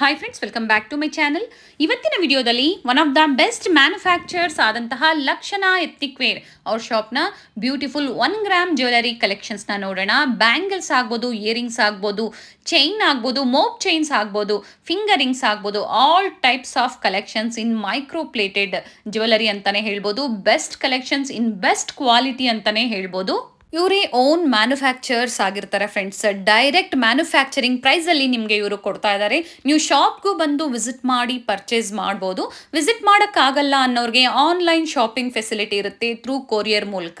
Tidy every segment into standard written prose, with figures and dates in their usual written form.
Hi friends, welcome back to my channel. ಇವತ್ತಿನ ವಿಡಿಯೋದಲ್ಲಿ one of the best manufacturers ಆದಂತಹ Lakshana ethnic wear ಅವ್ರ ಶಾಪ್ನ ಬ್ಯೂಟಿಫುಲ್ 1 ಗ್ರಾಮ್ ಜ್ಯುವೆಲರಿ ಕಲೆಕ್ಷನ್ಸ್ನ ನೋಡೋಣ. ಬ್ಯಾಂಗಲ್ಸ್ ಆಗ್ಬೋದು, ಇಯರಿಂಗ್ಸ್ ಆಗ್ಬೋದು, ಚೈನ್ ಆಗ್ಬೋದು, ಮೋಪ್ ಚೈನ್ಸ್ ಆಗ್ಬೋದು, ಫಿಂಗರಿಂಗ್ಸ್ ಆಗ್ಬೋದು, all types of collections in micro plated jewellery ಅಂತಾನೆ ಹೇಳ್ಬೋದು. Best collections in best quality ಅಂತಾನೆ ಹೇಳ್ಬೋದು. ಇವರೇ ಓನ್ ಮ್ಯಾನುಫ್ಯಾಕ್ಚರ್ಸ್ ಆಗಿರ್ತಾರೆ ಫ್ರೆಂಡ್ಸ್. ಡೈರೆಕ್ಟ್ ಮ್ಯಾನುಫ್ಯಾಕ್ಚರಿಂಗ್ ಪ್ರೈಸಲ್ಲಿ ನಿಮಗೆ ಇವರು ಕೊಡ್ತಾ ಇದ್ದಾರೆ. ನೀವು ಶಾಪ್ಗೂ ಬಂದು ವಿಸಿಟ್ ಮಾಡಿ ಪರ್ಚೇಸ್ ಮಾಡ್ಬೋದು. ವಿಸಿಟ್ ಮಾಡೋಕ್ಕಾಗಲ್ಲ ಅನ್ನೋರಿಗೆ ಆನ್ಲೈನ್ ಶಾಪಿಂಗ್ ಫೆಸಿಲಿಟಿ ಇರುತ್ತೆ ಥ್ರೂ ಕೊರಿಯರ್ ಮೂಲಕ.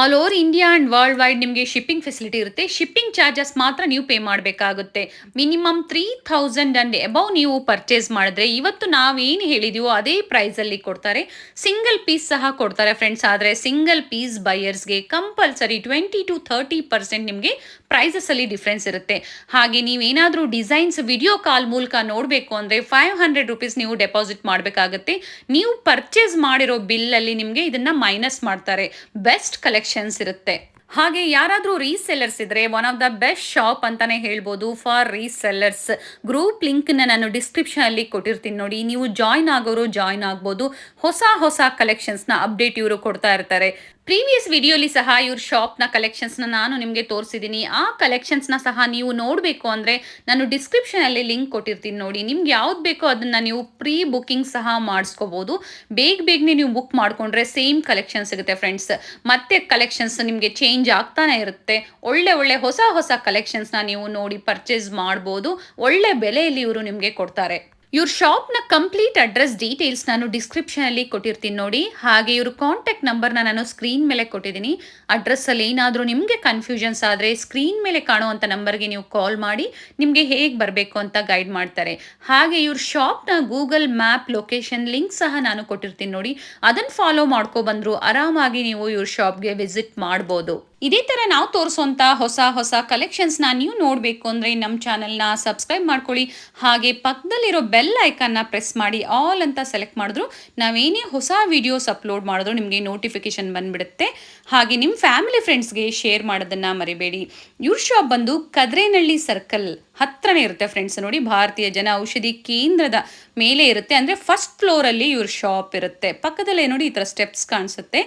All over India and world wide ನಿಮಗೆ ಶಿಪ್ಪಿಂಗ್ ಫೆಸಿಲಿಟಿ ಇರುತ್ತೆ. ಶಿಪ್ಪಿಂಗ್ ಚಾರ್ಜಸ್ ಮಾತ್ರ ನೀವು ಪೇ ಮಾಡಬೇಕಾಗುತ್ತೆ. ಮಿನಿಮಮ್ 3000 ಆ್ಯಂಡ್ ಎಬವ್ ನೀವು ಪರ್ಚೇಸ್ ಮಾಡಿದ್ರೆ ಇವತ್ತು ನಾವೇನು ಹೇಳಿದೀವೋ ಅದೇ ಪ್ರೈಸಲ್ಲಿ ಕೊಡ್ತಾರೆ. ಸಿಂಗಲ್ ಪೀಸ್ ಸಹ ಕೊಡ್ತಾರೆ ಫ್ರೆಂಡ್ಸ್. ಆದರೆ ಸಿಂಗಲ್ ಪೀಸ್ ಬೈಯರ್ಸ್ಗೆ ಕಂಪಲ್ಸರಿ 20 to 30% ನಿಮಗೆ ಪ್ರೈಸಸಲ್ಲಿ ಡಿಫ್ರೆನ್ಸ್ ಇರುತ್ತೆ. ಹಾಗೆ ನೀವೇನಾದರೂ ಡಿಸೈನ್ಸ್ ವಿಡಿಯೋ ಕಾಲ್ ಮೂಲಕ ನೋಡಬೇಕು ಅಂದರೆ 500 ರುಪೀಸ್ ನೀವು ಡೆಪಾಸಿಟ್ ಮಾಡಬೇಕಾಗುತ್ತೆ. ನೀವು ಪರ್ಚೇಸ್ ಮಾಡಿರೋ ಬಿಲ್ಲಲ್ಲಿ ನಿಮಗೆ ಇದನ್ನು ಮೈನಸ್ ಮಾಡ್ತಾರೆ. ಬೆಸ್ಟ್ ಕಲೆಕ್ಷನ್ಸ್ ಇರುತ್ತೆ. ಹಾಗೆ ಯಾರಾದರೂ ರೀಸೆಲ್ಲರ್ಸ್ ಇದ್ದರೆ one of the best shop ಅಂತಾನೆ ಹೇಳ್ಬೋದು ಫಾರ್ ರೀಸೆಲ್ಲರ್ಸ್. ಗ್ರೂಪ್ ಲಿಂಕ್ನ ನಾನು ಡಿಸ್ಕ್ರಿಪ್ಷನಲ್ಲಿ ಕೊಟ್ಟಿರ್ತೀನಿ ನೋಡಿ. ನೀವು ಜಾಯ್ನ್ ಆಗೋರು ಜಾಯ್ನ್ ಆಗ್ಬೋದು. ಹೊಸ ಕಲೆಕ್ಷನ್ಸ್ನ ಅಪ್ಡೇಟ್ ಇವರು ಕೊಡ್ತಾ ಇರ್ತಾರೆ. ಪ್ರೀವಿಯಸ್ ವಿಡಿಯೋಲಿ ಸಹ ಇವ್ರ ಶಾಪ್ನ ಕಲೆಕ್ಷನ್ಸ್ನ ನಾನು ನಿಮಗೆ ತೋರಿಸಿದ್ದೀನಿ. ಆ ಕಲೆಕ್ಷನ್ಸ್ನ ಸಹ ನೀವು ನೋಡಬೇಕು ಅಂದರೆ ನಾನು ಡಿಸ್ಕ್ರಿಪ್ಷನಲ್ಲಿ ಲಿಂಕ್ ಕೊಟ್ಟಿರ್ತೀನಿ ನೋಡಿ. ನಿಮ್ಗೆ ಯಾವ್ದು ಬೇಕೋ ಅದನ್ನು ನೀವು ಪ್ರೀ ಬುಕ್ಕಿಂಗ್ ಸಹ ಮಾಡಿಸ್ಕೋಬೋದು. ಬೇಗನೆ ನೀವು ಬುಕ್ ಮಾಡಿಕೊಂಡ್ರೆ ಸೇಮ್ ಕಲೆಕ್ಷನ್ ಸಿಗುತ್ತೆ ಫ್ರೆಂಡ್ಸ್. ಮತ್ತೆ ಕಲೆಕ್ಷನ್ಸ್ ನಿಮಗೆ ಚೇಂಜ್ ಆಗ್ತಾನೆ ಇರುತ್ತೆ. ಒಳ್ಳೆ ಹೊಸ ಕಲೆಕ್ಷನ್ಸ್ನ ನೀವು ನೋಡಿ ಪರ್ಚೇಸ್ ಮಾಡ್ಬೋದು. ಒಳ್ಳೆ ಬೆಲೆಯಲ್ಲಿ ಇವರು ನಿಮಗೆ ಕೊಡ್ತಾರೆ. ಇವ್ರ ಶಾಪ್ನ ಕಂಪ್ಲೀಟ್ ಅಡ್ರೆಸ್ ಡೀಟೇಲ್ಸ್ ನಾನು ಡಿಸ್ಕ್ರಿಪ್ಷನಲ್ಲಿ ಕೊಟ್ಟಿರ್ತೀನಿ ನೋಡಿ. ಹಾಗೆ ಇವ್ರ ಕಾಂಟ್ಯಾಕ್ಟ್ ನಂಬರ್ನ ನಾನು ಸ್ಕ್ರೀನ್ ಮೇಲೆ ಕೊಟ್ಟಿದ್ದೀನಿ. ಅಡ್ರೆಸ್ಸಲ್ಲಿ ಏನಾದರೂ ನಿಮಗೆ ಕನ್ಫ್ಯೂಷನ್ಸ್ ಆದರೆ ಸ್ಕ್ರೀನ್ ಮೇಲೆ ಕಾಣುವಂಥ ನಂಬರ್ಗೆ ನೀವು ಕಾಲ್ ಮಾಡಿ ನಿಮಗೆ ಹೇಗೆ ಬರಬೇಕು ಅಂತ ಗೈಡ್ ಮಾಡ್ತಾರೆ. ಹಾಗೆ ಇವ್ರ ಶಾಪ್ನ ಗೂಗಲ್ ಮ್ಯಾಪ್ ಲೊಕೇಶನ್ ಲಿಂಕ್ ಸಹ ನಾನು ಕೊಟ್ಟಿರ್ತೀನಿ ನೋಡಿ. ಅದನ್ನು ಫಾಲೋ ಮಾಡ್ಕೊಬಂದ್ರು ಆರಾಮಾಗಿ ನೀವು ಇವ್ರ ಶಾಪ್ಗೆ ವಿಸಿಟ್ ಮಾಡ್ಬೋದು. ಇದೇ ಥರ ನಾವು ತೋರಿಸೋಂಥ ಹೊಸ ಕಲೆಕ್ಷನ್ಸ್ನ ನೀವು ನೋಡಬೇಕು ಅಂದರೆ ನಮ್ಮ ಚಾನಲ್ನ ಸಬ್ಸ್ಕ್ರೈಬ್ ಮಾಡ್ಕೊಳ್ಳಿ. ಹಾಗೆ ಪಕ್ಕದಲ್ಲಿರೋ ಬೆಲ್ ಐಕನ್ನ ಪ್ರೆಸ್ ಮಾಡಿ ಆಲ್ ಅಂತ ಸೆಲೆಕ್ಟ್ ಮಾಡಿದ್ರು ನಾವೇನೇ ಹೊಸ ವೀಡಿಯೋಸ್ ಅಪ್ಲೋಡ್ ಮಾಡಿದ್ರು ನಿಮಗೆ ನೋಟಿಫಿಕೇಶನ್ ಬಂದುಬಿಡುತ್ತೆ. ಹಾಗೆ ನಿಮ್ಮ ಫ್ಯಾಮಿಲಿ ಫ್ರೆಂಡ್ಸ್ಗೆ ಶೇರ್ ಮಾಡೋದನ್ನು ಮರಿಬೇಡಿ. ಇವ್ರ ಶಾಪ್ ಬಂದು ಕದ್ರೇನಹಳ್ಳಿ ಸರ್ಕಲ್ ಹತ್ರನೇ ಇರುತ್ತೆ ಫ್ರೆಂಡ್ಸ್. ನೋಡಿ, ಭಾರತೀಯ ಜನ ಔಷಧಿ ಕೇಂದ್ರದ ಮೇಲೆ ಇರುತ್ತೆ. ಅಂದರೆ ಫಸ್ಟ್ ಫ್ಲೋರಲ್ಲಿ ಇವ್ರ ಶಾಪ್ ಇರುತ್ತೆ. ಪಕ್ಕದಲ್ಲೇ ನೋಡಿ ಈ ಥರ ಸ್ಟೆಪ್ಸ್ ಕಾಣಿಸುತ್ತೆ.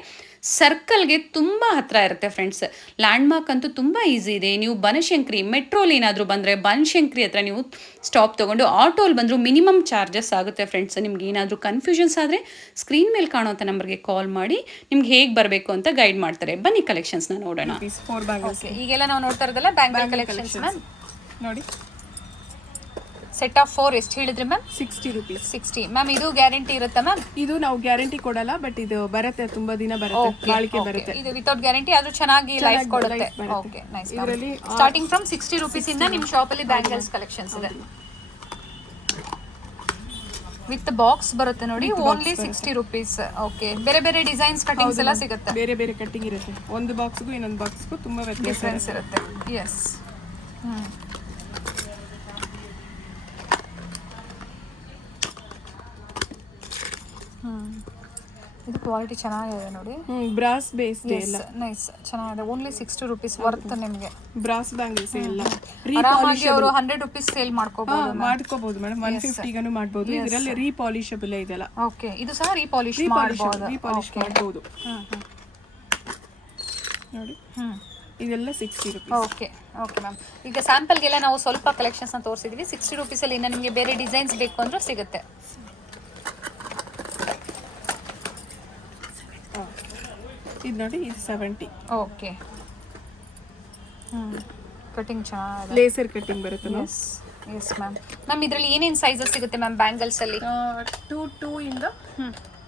ಸರ್ಕಲ್ಗೆ ತುಂಬ ಹತ್ತಿರ ಇರುತ್ತೆ ಫ್ರೆಂಡ್ಸ್. ಲ್ಯಾಂಡ್ ಮಾರ್ಕ್ ಅಂತೂ ತುಂಬ ಈಸಿ ಇದೆ. ನೀವು ಬನಶಂಕರಿ ಮೆಟ್ರೋಲ್ ಏನಾದರೂ ಬಂದರೆ ಬನಶಂಕರಿ ಹತ್ರ ನೀವು ಸ್ಟಾಪ್ ತೊಗೊಂಡು ಆಟೋಲ್ಲಿ ಬಂದರೂ ಮಿನಿಮಮ್ ಚಾರ್ಜಸ್ ಆಗುತ್ತೆ ಫ್ರೆಂಡ್ಸ್. ನಿಮ್ಗೆ ಏನಾದರೂ ಕನ್ಫ್ಯೂಷನ್ಸ್ ಆದರೆ ಸ್ಕ್ರೀನ್ ಮೇಲೆ ಕಾಣುವಂಥ ನಂಬರ್ಗೆ ಕಾಲ್ ಮಾಡಿ ನಿಮ್ಗೆ ಹೇಗೆ ಬರಬೇಕು ಅಂತ ಗೈಡ್ ಮಾಡ್ತಾರೆ. ಬನ್ನಿ ಕಲೆಕ್ಷನ್ಸ್ನ ನೋಡೋಣ. ಈಗೆಲ್ಲ ನಾವು ನೋಡ್ತಾ ಇರೋದಲ್ಲ ಬ್ಯಾಂಗಲ್ ಕಲೆಕ್ಷನ್ಸ್ ನೋಡಿ. ಸೆಟ್ ಆಫ್ 4 ಎಷ್ಟು ಹೇಳಿದ್ರಿ ಮ್ಯಾಮ್? 60 ರೂಪೀಸ್. 60 ಮ್ಯಾಮ್. ಇದು ಗ್ಯಾರಂಟಿ ಇರುತ್ತಾ ಮ್ಯಾಮ್? ಇದು ನಾವು ಗ್ಯಾರಂಟಿ ಕೊಡಲ್ಲ, ಬಟ್ ಇದು ಬರುತ್ತೆ, ತುಂಬಾ ದಿನ ಬರುತ್ತೆ, ಬಾಳಿಕೆ ಬರುತ್ತೆ. ಇದು ವಿತೌಟ್ ಗ್ಯಾರಂಟಿ ಆದ್ರೂ ಚೆನ್ನಾಗಿ ಲೈಫ್ ಕೊಡುತ್ತೆ. Okay, nice. ಇದರಲ್ಲಿ ಸ್ಟಾರ್ಟಿಂಗ್ ಫ್ರಮ್ 60 ರೂಪೀಸ್ ಇಂದ ನಿಮ್ಮ ಶಾಪ್ ಅಲ್ಲಿ ಬ್ಯಾಂಗಲ್ಸ್ ಕಲೆಕ್ಷನ್ಸ್ ಇದೆ. ವಿತ್ ಬಾಕ್ಸ್ ಬರುತ್ತೆ ನೋಡಿ. Only 60 rupees. ಓಕೆ, ಬೇರೆ ಡಿಸೈನ್ಸ್ ಕಟಿಂಗ್ಸ್ ಎಲ್ಲ ಸಿಗುತ್ತೆ. ಬೇರೆ ಕಟ್ಟಿಂಗ್ ಇರುತ್ತೆ. ಒಂದು ಬಾಕ್ಸ್ಗೂ ಇನ್ನೊಂದು ಬಾಕ್ಸ್ಗೂ ತುಂಬಾ ಡಿಫರೆನ್ಸ್ ಇರುತ್ತೆ. ಎಸ್. ಇದು ಕ್ವಾಲಿಟಿ ಚೆನ್ನಾಗಿದೆ ನೋಡಿ. ಬ್ರಾಸ್ ಬೇಸ್ ಎಲ್ಲ ನೈಸ್, ಚೆನ್ನಾಗಿದೆ. ಓನ್ಲಿ 60 ರೂಪೀಸ್ ವರ್ತ್ ನಿಮಗೆ. ಬ್ರಾಸ್ ಬ್ಯಾಂಗಲ್ಸ್ ಎಲ್ಲ ಆರಾಮಾಗಿ ಅವರು 100 ರೂಪೀಸ್ ಸೇಲ್ ಮಾಡ್ಕೋಬಹುದು ಮೇಡಮ್. 150 ಗನು ಮಾಡಬಹುದು. ಇದರಲ್ಲಿ ರೀಪಾಲಿಷಬಲ್ ಇದೆಲ್ಲ. ಓಕೆ, ಇದು ಸಹ ರೀಪಾಲಿಶ್ ಮಾಡಬಹುದು. ನೋಡಿ, ಇದೆಲ್ಲ 60 ರೂಪೀಸ್. Okay ma'am. ಈಗ ಸ್ಯಾಂಪಲ್ಗೆಲ್ಲ ನಾವು ಸ್ವಲ್ಪ ಕಲೆಕ್ಷನ್ಸ್ನ ತೋರಿಸಿದ್ವಿ. 60 ರೂಪೀಸಲ್ಲಿ ಇನ್ನು ನಿಮಗೆ ಬೇರೆ ಡಿಸೈನ್ಸ್ ಬೇಕು ಅಂದ್ರೂ ಸಿಗುತ್ತೆ. ಇದು ನೋಡಿ, ಇದು 70. ಓಕೆ. ಕಟಿಂಗ್ ಚೆನ್ನಾಗಿದೆ. ಲೇಸರ್ ಕಟಿಂಗ್ ಬರುತ್ತೆ. Yes ma'am. ಮ್ಯಾಮ್ ಇದರಲ್ಲಿ ಏನೇನು ಸೈಜಸ್ ಸಿಗುತ್ತೆ ಮ್ಯಾಮ್ ಬ್ಯಾಂಗಲ್ಸ್ ಅಲ್ಲಿ? 2 ಇಂದ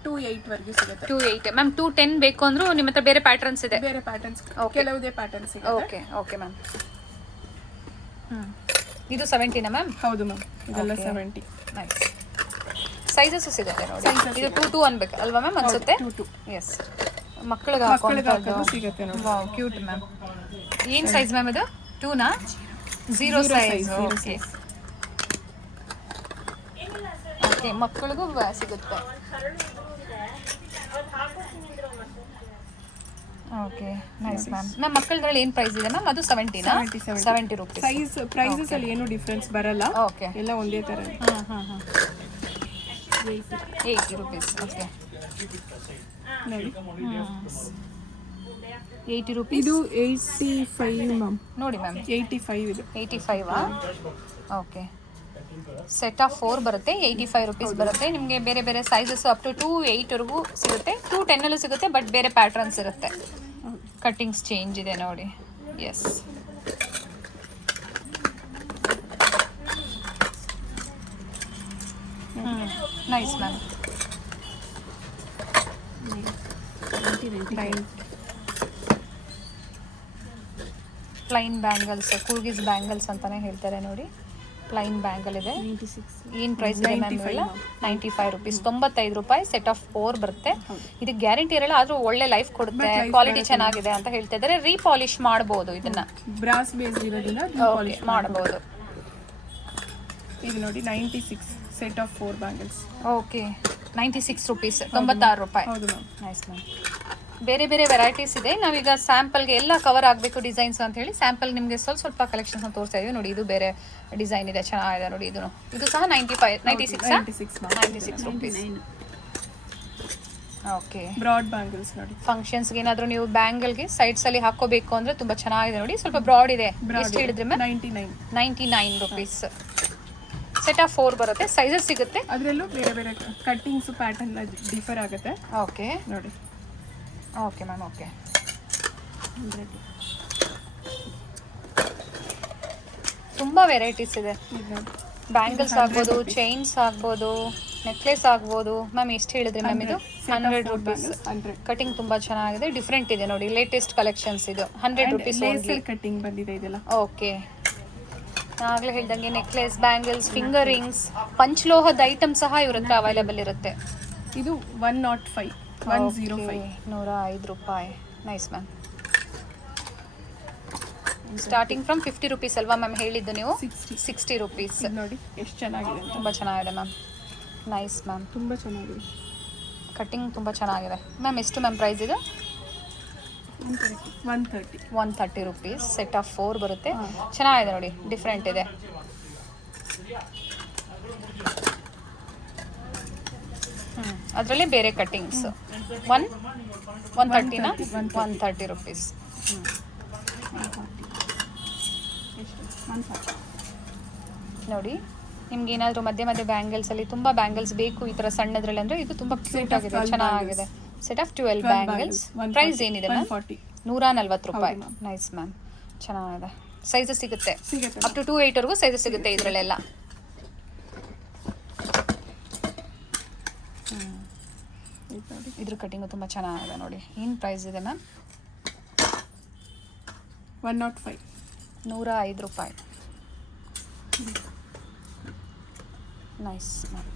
2.8 ವರೆಗೂ ಸಿಗುತ್ತೆ. 2.8 ಮ್ಯಾಮ್. 2.10 ಬೇಕು ಅಂದ್ರೂ ನಿಮ್ಮ ಹತ್ರ ಬೇರೆ ಪ್ಯಾಟರ್ನ್ಸ್ ಇದೆ? ಬೇರೆ ಪ್ಯಾಟರ್ನ್ಸ್, ಕೆಲವುದೇ ಪ್ಯಾಟರ್ನ್ಸ್ ಸಿಗುತ್ತೆ. Okay ma'am. ಇದು 70ನಾ ಮ್ಯಾಮ್? ಹೌದು ಮ್ಯಾಮ್, ಇದೆಲ್ಲ 70. ನೈಸ್. ಸೈಜಸ್ ಸಿಗುತ್ತೆ ನೋಡಿ. ಇದು 2 ಅನ್ಬೇಕು ಅಲ್ವಾ ಮ್ಯಾಮ್? ಅನ್ಸುತ್ತೆ. 2. ಎಸ್. ಮಕ್ಕಳಿಗೆ ಸಿಗುತ್ತೆ ನೋಡಿ. Wow, cute ma'am. ಏನು ಸೈಜ್ ಮ್ಯಾಮ್ ಇದು? 2ನಾ? 0 ಸೈಜ್. ಓಕೆ, ಮಕ್ಕಳಿಗೂ ಸಿಗುತ್ತೆ. Okay nice ma'am. ಮ್ಯಾಮ್ ಮಕ್ಕಳದ್ರಲ್ಲಿ ಏನು ಪ್ರೈಸ್ ಇದೆ ಮ್ಯಾಮ್? ಅದು 70ನಾ? 70 ರುಪೀಸ್. ಸೈಜ್ ಪ್ರೈಸಸ್ ಅಲ್ಲಿ ಏನು ಡಿಫ್ರೆನ್ಸ್ ಬರಲ್ಲ, ಓಕೆ ಎಲ್ಲ ಒಂದೇ ತರ. 80 ರುಪೀಸ್. ಓಕೆ ನೋಡಿ 80 ರುಪೀಸ್. ಇದು 85 ಮ್ಯಾಮ್. ನೋಡಿ ಮ್ಯಾಮ್ 85 ಇದು. 85ಆ? ಓಕೆ ಸೆಟ್ ಆಫ್ 4 ಬರುತ್ತೆ, 85 ರುಪೀಸ್ ಬರುತ್ತೆ. ನಿಮಗೆ ಬೇರೆ ಬೇರೆ ಸೈಜಸ್ ಅಪ್ ಟು 2.8ವರೆಗೂ ಸಿಗುತ್ತೆ, 2.10 ಸಿಗುತ್ತೆ, ಬಟ್ ಬೇರೆ ಪ್ಯಾಟ್ರನ್ಸ್ ಇರುತ್ತೆ. ಕಟ್ಟಿಂಗ್ಸ್ ಚೇಂಜ್ ಇದೆ ನೋಡಿ. S nice ma'am. Plain bangles, Coorgis bangles ಅಂತಾನೆ ಹೇಳ್ತಾರೆ ನೋಡಿ. ಪ್ಲೈನ್ ಬ್ಯಾಂಗಲ್ ಇದೆ. ಏನು ಪ್ರೈಸ್ ಇದೆ ಮ್ಯಾಮ್? 95 ರುಪೀಸ್. 95 ರೂಪಾಯಿ. ಸೆಟ್ ಆಫ್ 4 ಬರುತ್ತೆ. ಇದು ಗ್ಯಾರಂಟಿ ಇರಲ್ಲ, ಆದ್ರೂ ಒಳ್ಳೆ ಲೈಫ್ ಕೊಡುತ್ತೆ, ಕ್ವಾಲಿಟಿ ಚೆನ್ನಾಗಿದೆ ಅಂತ ಹೇಳ್ತಾ ಇದ್ದಾರೆ. ರೀಪಾಲಿಶ್ ಮಾಡಬಹುದು, ಇದನ್ನ ಬ್ರಾಸ್ ಬೇಸ್ ಇರೋದ್ರಿಂದ ಮಾಡಬಹುದು. ಇದು ನೋಡಿ 96 set of 4 bangles. Okay 96 rupees. 96 ರೂಪಾಯಿ. ಹೌದು ಮ್ಯಾಮ್. Nice ma'am. ಬೇರೆ ಬೇರೆ ವೆರೈಟೀಸ್ ಇದೆ. ನಾವೀಗ ಸ್ಯಾಂಪಲ್ಗೆ ಎಲ್ಲ ಕವರ್ ಆಗಬೇಕು ಡಿಸೈನ್ಸ್ ಅಂತ ಹೇಳಿ ಸ್ಯಾಂಪಲ್ ನಿಮಗೆ ಸ್ವಲ್ಪ ಕಲೆಕ್ಷನ್ಸ್ ತೋರಿಸ್ತಾ ಇದೀವಿ ನೋಡಿ. ಇದು ಬೇರೆ ಡಿಸೈನ್ ಇದೆ, ಚೆನ್ನಾಗಿದೆ ನೋಡಿ. ಇದು ಸಹ 96 ರುಪೀಸ್. ಓಕೆ ಬ್ರಾಡ್ ಬ್ಯಾಂಗಲ್ಸ್ ನೋಡಿ. ಫಂಕ್ಷನ್ಸ್ಗೆ ಏನಾದರೂ ನೀವು ಬ್ಯಾಂಗಲ್ಗೆ ಸೈಡ್ಸಲ್ಲಿ ಹಾಕೋಬೇಕು ಅಂದರೆ ತುಂಬ ಚೆನ್ನಾಗಿದೆ ನೋಡಿ. ಸ್ವಲ್ಪ ಬ್ರಾಡ್ ಇದೆ. ಎಷ್ಟು ಹೇಳಿದ್ರೆ ಮ್ಯಾಮ್? 99 ರುಪೀಸ್. ಸೆಟ್ ಆಫ್ 4 ಬರುತ್ತೆ. ಸೈಜಸ್ ಸಿಗುತ್ತೆ, ಅದರಲ್ಲೂ ಬೇರೆ ಬೇರೆ ಕಟ್ಟಿಂಗ್ಸ್ ಪ್ಯಾಟರ್ನ್ ಡಿಫರ್ ಆಗುತ್ತೆ. ಓಕೆ ನೋಡಿ. Okay ma'am. ಓಕೆ ತುಂಬ ವೆರೈಟೀಸ್ ಇದೆ. ಬ್ಯಾಂಗಲ್ಸ್ ಆಗ್ಬೋದು, ಚೈನ್ಸ್ ಆಗ್ಬೋದು, ನೆಕ್ಲೆಸ್ ಆಗ್ಬೋದು. ಮ್ಯಾಮ್ ಎಷ್ಟು ಹೇಳಿದ್ರಿ ಮ್ಯಾಮ್? ಇದು 100 ರುಪೀಸ್. ಕಟಿಂಗ್ ತುಂಬ ಚೆನ್ನಾಗಿದೆ, ಡಿಫ್ರೆಂಟ್ ಇದೆ ನೋಡಿ. ಲೇಟೆಸ್ಟ್ ಕಲೆಕ್ಷನ್ಸ್ ಇದು. 100 ರುಪೀಸ್ ಕಟಿಂಗ್ ಬಂದಿದೆ ಇದೆಲ್ಲ. ಓಕೆ ಆಗಲೇ ಹೇಳ್ದಂಗೆ ನೆಕ್ಲೆಸ್, ಬ್ಯಾಂಗಲ್ಸ್, ಫಿಂಗರ್ ರಿಂಗ್ಸ್, ಪಂಚಲೋಹದ ಐಟಮ್ ಸಹ ಇವ್ರ ಹತ್ರ ಅವೈಲೇಬಲ್ ಇರುತ್ತೆ. ಇದು 105 105 ರೂಪಾಯಿ. Nice ma'am. Starting from 50 rupees ಅಲ್ವಾ ಮ್ಯಾಮ್ ಹೇಳಿದ್ದು ನೀವು? 60 ರುಪೀಸ್. ನೋಡಿ ಎಷ್ಟು ಚೆನ್ನಾಗಿದೆ, ತುಂಬ ಚೆನ್ನಾಗಿದೆ ಮ್ಯಾಮ್. Nice ma'am. ತುಂಬ ಚೆನ್ನಾಗಿದೆ. ಕಟ್ಟಿಂಗ್ ತುಂಬ ಚೆನ್ನಾಗಿದೆ ಮ್ಯಾಮ್. ಎಷ್ಟು ಮ್ಯಾಮ್ ಪ್ರೈಸ್ ಇದು? 130 ರುಪೀಸ್. ಸೆಟ್ ಆಫ್ 4 ಬರುತ್ತೆ. ಚೆನ್ನಾಗಿದೆ ನೋಡಿ, ಡಿಫ್ರೆಂಟ್ ಇದೆ. ಅದರಲ್ಲಿ ಬೇರೆ ಕಟ್ಟಿಂಗ್ಸ್. 130ನಾ? 130 ರುಪೀಸ್. ನೋಡಿ ನಿಮ್ಗೆ ಏನಾದರೂ ಮಧ್ಯೆ ಬ್ಯಾಂಗಲ್ಸಲ್ಲಿ ತುಂಬ ಬ್ಯಾಂಗಲ್ಸ್ ಬೇಕು ಈ ಥರ ಸಣ್ಣದ್ರಲ್ಲಿ ಅಂದರೆ ಇದು ತುಂಬ ಕ್ಯೂಟ್ ಆಗಿದೆ, ಚೆನ್ನಾಗಿದೆ. Set of 12 bangles. ಪ್ರೈಸ್ ಏನಿದೆ ಮ್ಯಾಮ್? 140 ರೂಪಾಯಿ. ನೈಸ್ ಮ್ಯಾಮ್, ಚೆನ್ನಾಗಿದೆ. ಸೈಜಸ್ ಸಿಗುತ್ತೆ ಅಪ್ ಟು 2.8ವರೆಗೂ ಸೈಜಸ್ ಸಿಗುತ್ತೆ ಇದರಲ್ಲೆಲ್ಲ. ಇದ್ರ ಕಟಿಂಗು ತುಂಬ ಚೆನ್ನಾಗಿದೆ ನೋಡಿ. ಏನು ಪ್ರೈಸ್ ಇದೆ ಮ್ಯಾಮ್? 105 ರೂಪಾಯಿ. Nice ma'am.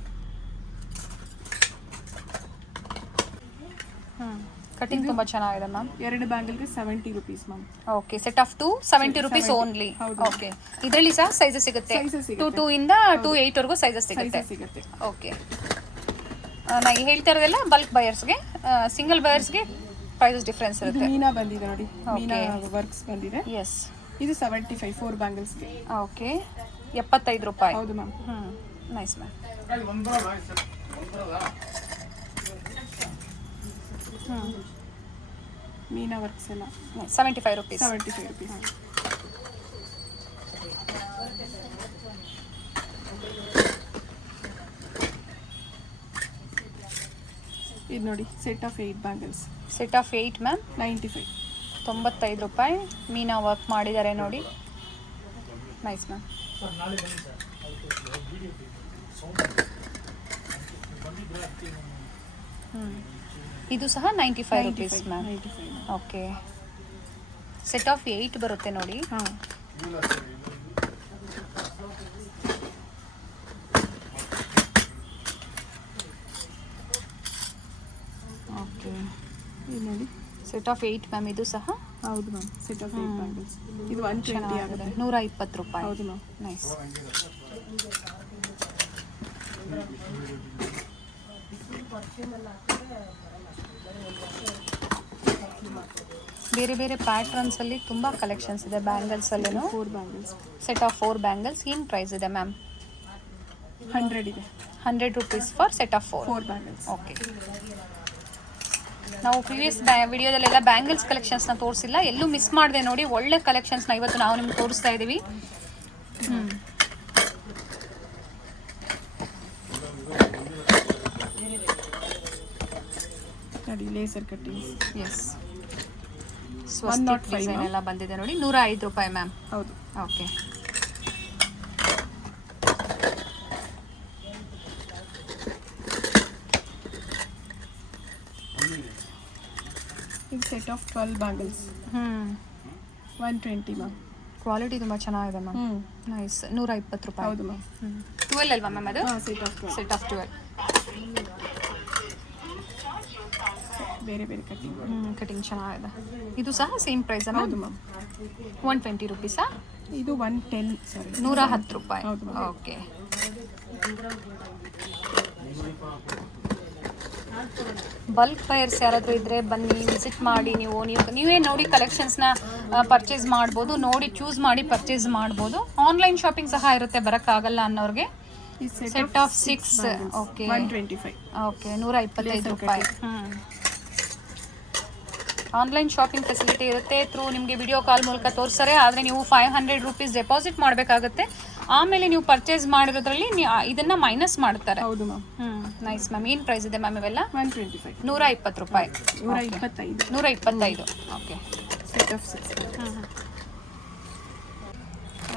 ಕಟಿಂಗ್ ತುಂಬ ಚೆನ್ನಾಗಿದೆ ma'am. 2 ಬ್ಯಾಂಗಲ್ಗೆ 70 rupees ma'am. Okay set of 2 70 rupees only. Okay ಇದರಲ್ಲಿ ಸಹ ಸೈಜಸ್ ಸಿಗುತ್ತೆ. 2 ಇಂದ 2.8ವರೆಗೂ ಸೈಜಸ್ ಸಿಗುತ್ತೆ. ಓಕೆ ನಾ ಹೇಳ್ತಾ ಇರೋದೆಲ್ಲ ಬಲ್ಕ್ ಬಯರ್ಸ್ಗೆ. ಸಿಂಗಲ್ ಬಯರ್ಸ್ಗೆ ಪ್ರೈಸಸ್ ಡಿಫ್ರೆನ್ಸ್ ಇರುತ್ತೆ. ಮೀನಾ ಬಂದಿದೆ ನೋಡಿ, ಮೀನಾ ವರ್ಕ್ಸ್ ಬಂದಿದೆ. ಎಸ್ ಇದು 75 4 ಬ್ಯಾಂಗಲ್ಸ್ಗೆ. ಓಕೆ 75 ರೂಪಾಯಿ. ಹೌದು ma'am. Nice ma'am. Meena works ಎಲ್ಲ 75 ರುಪೀಸ್. ಇದು ನೋಡಿ set of 8 bangles. Set of 8 ma'am 95 ರೂಪಾಯಿ. ಮೀನಾ ವರ್ಕ್ ಮಾಡಿದ್ದಾರೆ ನೋಡಿ. Nice ma'am. ಇದು ಸಹ 95 rupees ma'am. Okay set of 8 ಬರುತ್ತೆ ನೋಡಿ. ಓಕೆ ಇದು ನೋಡಿ ಸೆಟ್ ಆಫ್ 8 ಮ್ಯಾಮ್. ಇದು ಸಹ ಹೌದು ಮ್ಯಾಮ್. Set of 8 bangles. ಇದು 120 ಆಗುತ್ತೆ. 120 ರೂಪಾಯಿ. ಹೌದು ಮ್ಯಾಮ್. ನೈಸ್. ಬೇರೆ ಬೇರೆ ಪ್ಯಾಟ್ರನ್ಸಲ್ಲಿ ತುಂಬ ಕಲೆಕ್ಷನ್ಸ್ ಇದೆ ಬ್ಯಾಂಗಲ್ಸಲ್ಲೂ. 4 ಬ್ಯಾಂಗಲ್ಸ್ ಸೆಟ್ ಆಫ್ 4 ಬ್ಯಾಂಗಲ್ಸ್ ಏನು ಪ್ರೈಸ್ ಇದೆ ಮ್ಯಾಮ್? 100 ಇದೆ. 100 rupees for set of 4 bangles. Okay. ನಾವು ಪ್ರೀವಿಯಸ್ ವಿಡಿಯೋದಲ್ಲೆಲ್ಲ ಬ್ಯಾಂಗಲ್ಸ್ ಕಲೆಕ್ಷನ್ಸ್ನ ತೋರಿಸಿಲ್ಲ, ಎಲ್ಲೂ ಮಿಸ್ ಮಾಡಿದೆ ನೋಡಿ. ಒಳ್ಳೆ ಕಲೆಕ್ಷನ್ಸ್ನ ಇವತ್ತು ನಾವು ನಿಮ್ಗೆ ತೋರಿಸ್ತಾ ಇದ್ದೀವಿ. ನೋಡಿ ಲೇಸರ್ ಕಟ್ಟಿಂಗ್ಸ್. ಎಸ್, ಸ್ವಸ್ತಿಕ್ ಡಿಸೈನ್ ಎಲ್ಲ ಬಂದಿದೆ ನೋಡಿ. 105 ರೂಪಾಯಿ ಮ್ಯಾಮ್. ಹೌದು. ಓಕೆ. ಇದು set of 12 bangles. 120 ma'am. Quality ತುಂಬ ಚೆನ್ನಾಗಿದೆ ಮ್ಯಾಮ್. ನೈಸ್. 120 ರೂಪಾಯಿ. ಹೌದು ಮ್ಯಾಮ್. 12 ಅಲ್ವಾ ಮ್ಯಾಮ್ ಅದು? Set of 12. Set of 12. ಬೇರೆ ಬೇರೆ ಕಟ್ಟಿಂಗ್. ಕಟಿಂಗ್ ಚೆನ್ನಾಗಿದೆ. ಇದು ಸಹ ಸೇಮ್ ಪ್ರೈಸ್? ಹೌದು ಮ್ಯಾಮ್. 120 ರುಪೀಸಾ? ಇದು 110. ಸಾರಿ, 110 ರೂಪಾಯಿ. ಹೌದು ಮ್ಯಾಮ್. ಓಕೆ. ಬಲ್ಕ್ ಬಯರ್ಸ್ ಯಾರಾದರೂ ಇದ್ದರೆ ಬನ್ನಿ, ವಿಸಿಟ್ ಮಾಡಿ. ನೀವೇ ನೋಡಿ ಕಲೆಕ್ಷನ್ಸ್ನ ಪರ್ಚೇಸ್ ಮಾಡ್ಬೋದು. ನೋಡಿ ಚೂಸ್ ಮಾಡಿ ಪರ್ಚೇಸ್ ಮಾಡ್ಬೋದು. ಆನ್ಲೈನ್ ಶಾಪಿಂಗ್ ಸಹ ಇರುತ್ತೆ ಬರೋಕ್ಕಾಗಲ್ಲ ಅನ್ನೋರಿಗೆ. Set of 6. ಓಕೆ. 125. ಓಕೆ, 125 ರೂಪಾಯಿ. ಆನ್ಲೈನ್ ಶಾಪಿಂಗ್ ಫೆಸಿಲಿಟಿ ಇರುತ್ತೆ. ಥ್ರೂ ನಿಮಗೆ ವಿಡಿಯೋ ಕಾಲ್ ಮೂಲಕ ತೋರಿಸ್ತಾರೆ. ಆದರೆ ನೀವು 500 ರೂಪೀಸ್ ಡೆಪಾಸಿಟ್ ಮಾಡಬೇಕಾಗುತ್ತೆ. ಆಮೇಲೆ ನೀವು ಪರ್ಚೇಸ್ ಮಾಡಿರೋದ್ರಲ್ಲಿ ಇದನ್ನು ಮೈನಸ್ ಮಾಡ್ತಾರೆ. ಹೌದು ಮ್ಯಾಮ್. Nice ma'am. ಏನು ಪ್ರೈಸ್ ಇದೆ ಮ್ಯಾಮ್ ಇವೆಲ್ಲ? 125. 120 ರೂಪಾಯಿ. 125. 125. ಓಕೆ. Set of 6.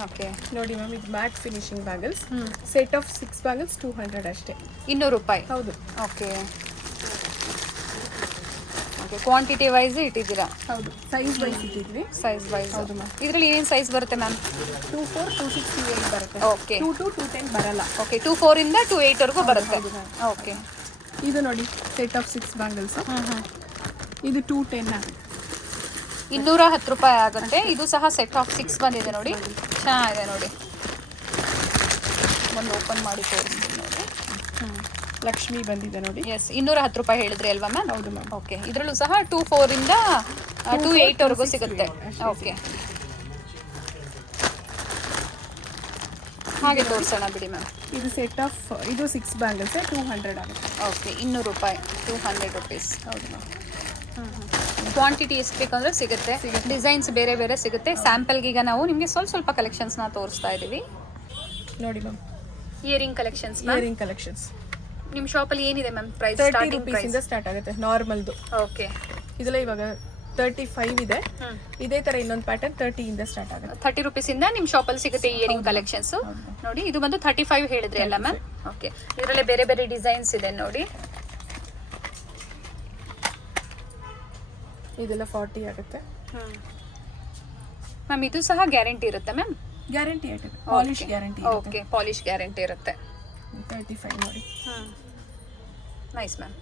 ಓಕೆ. ನೋಡಿ ಮ್ಯಾಮ್, ಇದು matte finishing bangles. Set of 6 bangles 200 ಅಷ್ಟೇ. 200 ರೂಪಾಯಿ. ಹೌದು. ಓಕೆ. ಓಕೆ, ಕ್ವಾಂಟಿಟಿ ವೈಸ್ ಇಟ್ಟಿದ್ದೀರಾ? ಹೌದು. ಸೈಜ್ ವೈಸ್ ಇಟ್ಟಿದ್ವಿ. Size wise. ಹೌದು ಮ್ಯಾಮ್. ಇದರಲ್ಲಿ ಏನೇನು ಸೈಜ್ ಬರುತ್ತೆ ಮ್ಯಾಮ್? 24, 26, 28 ಬರುತ್ತೆ. ಓಕೆ. 22, 210 ಬರಲ್ಲ. ಓಕೆ, 24 ಇಂದ 28 ವರೆಗೂ ಬರುತ್ತೆ. ಓಕೆ. ಇದು ನೋಡಿ ಸೆಟ್ ಆಫ್ 6 ಬ್ಯಾಂಗಲ್ಸ್. ಇದು 210 ಆಗುತ್ತೆ. 210 ರೂಪಾಯಿ ಆಗುತ್ತೆ. ಇದು ಸಹ ಸೆಟ್ ಆಫ್ 6 ಬಂದಿದೆ ನೋಡಿ. ಚೆನ್ನಾಗಿದೆ ನೋಡಿ. ಒಂದು ಓಪನ್ ಮಾಡಿ ತೋರಿಸ್ತೀನಿ ನೋಡಿ. ಲಕ್ಷ್ಮಿ ಬಂದಿದೆ ನೋಡಿ. ಎಸ್, 210 ರೂಪಾಯಿ ಹೇಳಿದ್ರಿ ಅಲ್ವಾ ಮ್ಯಾಮ್? ಹೌದು ಮ್ಯಾಮ್. ಓಕೆ. ಇದರಲ್ಲೂ ಸಹ 24 ಇಂದ 28 ವರೆಗೂ ಸಿಗುತ್ತೆ. ಓಕೆ, ಹಾಗೆ ತೋರಿಸೋಣ ಬಿಡಿ ಮ್ಯಾಮ್. ಇದು ಸೆಟ್ ಆಫ್ ಇದು 6 ಬ್ಯಾಂಗಲ್ಸ್ 200 ಆಗುತ್ತೆ. ಓಕೆ, 200 ರೂಪಾಯಿ. 200 ರುಪೀಸ್. ಹೌದು ಮ್ಯಾಮ್. ಕ್ವಾಂಟಿಟಿ ಎಷ್ಟು ಬೇಕಂದ್ರೆ ಸಿಗುತ್ತೆ. ಡಿಸೈನ್ಸ್ ಬೇರೆ ಬೇರೆ ಸಿಗುತ್ತೆ. ಸ್ಯಾಂಪಲ್ಗೆ ಈಗ ನಾವು ನಿಮಗೆ ಸ್ವಲ್ಪ ಕಲೆಕ್ಷನ್ಸ್ನ ತೋರಿಸ್ತಾ ಇದ್ದೀವಿ. ನೋಡಿ ma'am, earring collections. Earring collections ನಿಮ್ಮ ಶಾಪಲ್ಲಿ ಏನಿದೆ ಮ್ಯಾಮ್ ಪ್ರೈಸ್? 30 ರೂಪೀಸ್ ಇಂದ ಸ್ಟಾರ್ಟ್ ಆಗುತ್ತೆ ನಾರ್ಮಲ್ದು. ಓಕೆ. ಇದೆಲ್ಲ ಇವಾಗ 35 ಇದೆ. ಇದೇ ತರ ಇನ್ನೊಂದು ಪ್ಯಾಟರ್ನ್ 30 ಇಂದ ಸ್ಟಾರ್ಟ್ ಆಗುತ್ತೆ. 30 ರೂಪೀಸ್ ಇಂದ ನಿಮ್ಮ ಶಾಪಲ್ಲಿ ಸಿಗುತ್ತೆ ಇಯರಿಂಗ್ ಕಲೆಕ್ಷನ್ಸ್. ನೋಡಿ, ಇದು ಬಂದು 35 ಹೇಳಿದ್ರಿ ಅಲ್ಲ ಮ್ಯಾಮ್? ಓಕೆ. ಇದರಲ್ಲೇ ಬೇರೆ ಬೇರೆ ಡಿಸೈನ್ಸ್ ಇದೆ ನೋಡಿ. ಇದೆಲ್ಲ 40 ಆಗುತ್ತೆ ಮ್ಯಾಮ್. ಇದು ಸಹ ಗ್ಯಾರಂಟಿ ಇರುತ್ತೆ ma'am? Guarantee item, polish guarantee. Okay, polish guarantee ಇರುತ್ತೆ. 35 ನೋಡಿ. Nice ma'am.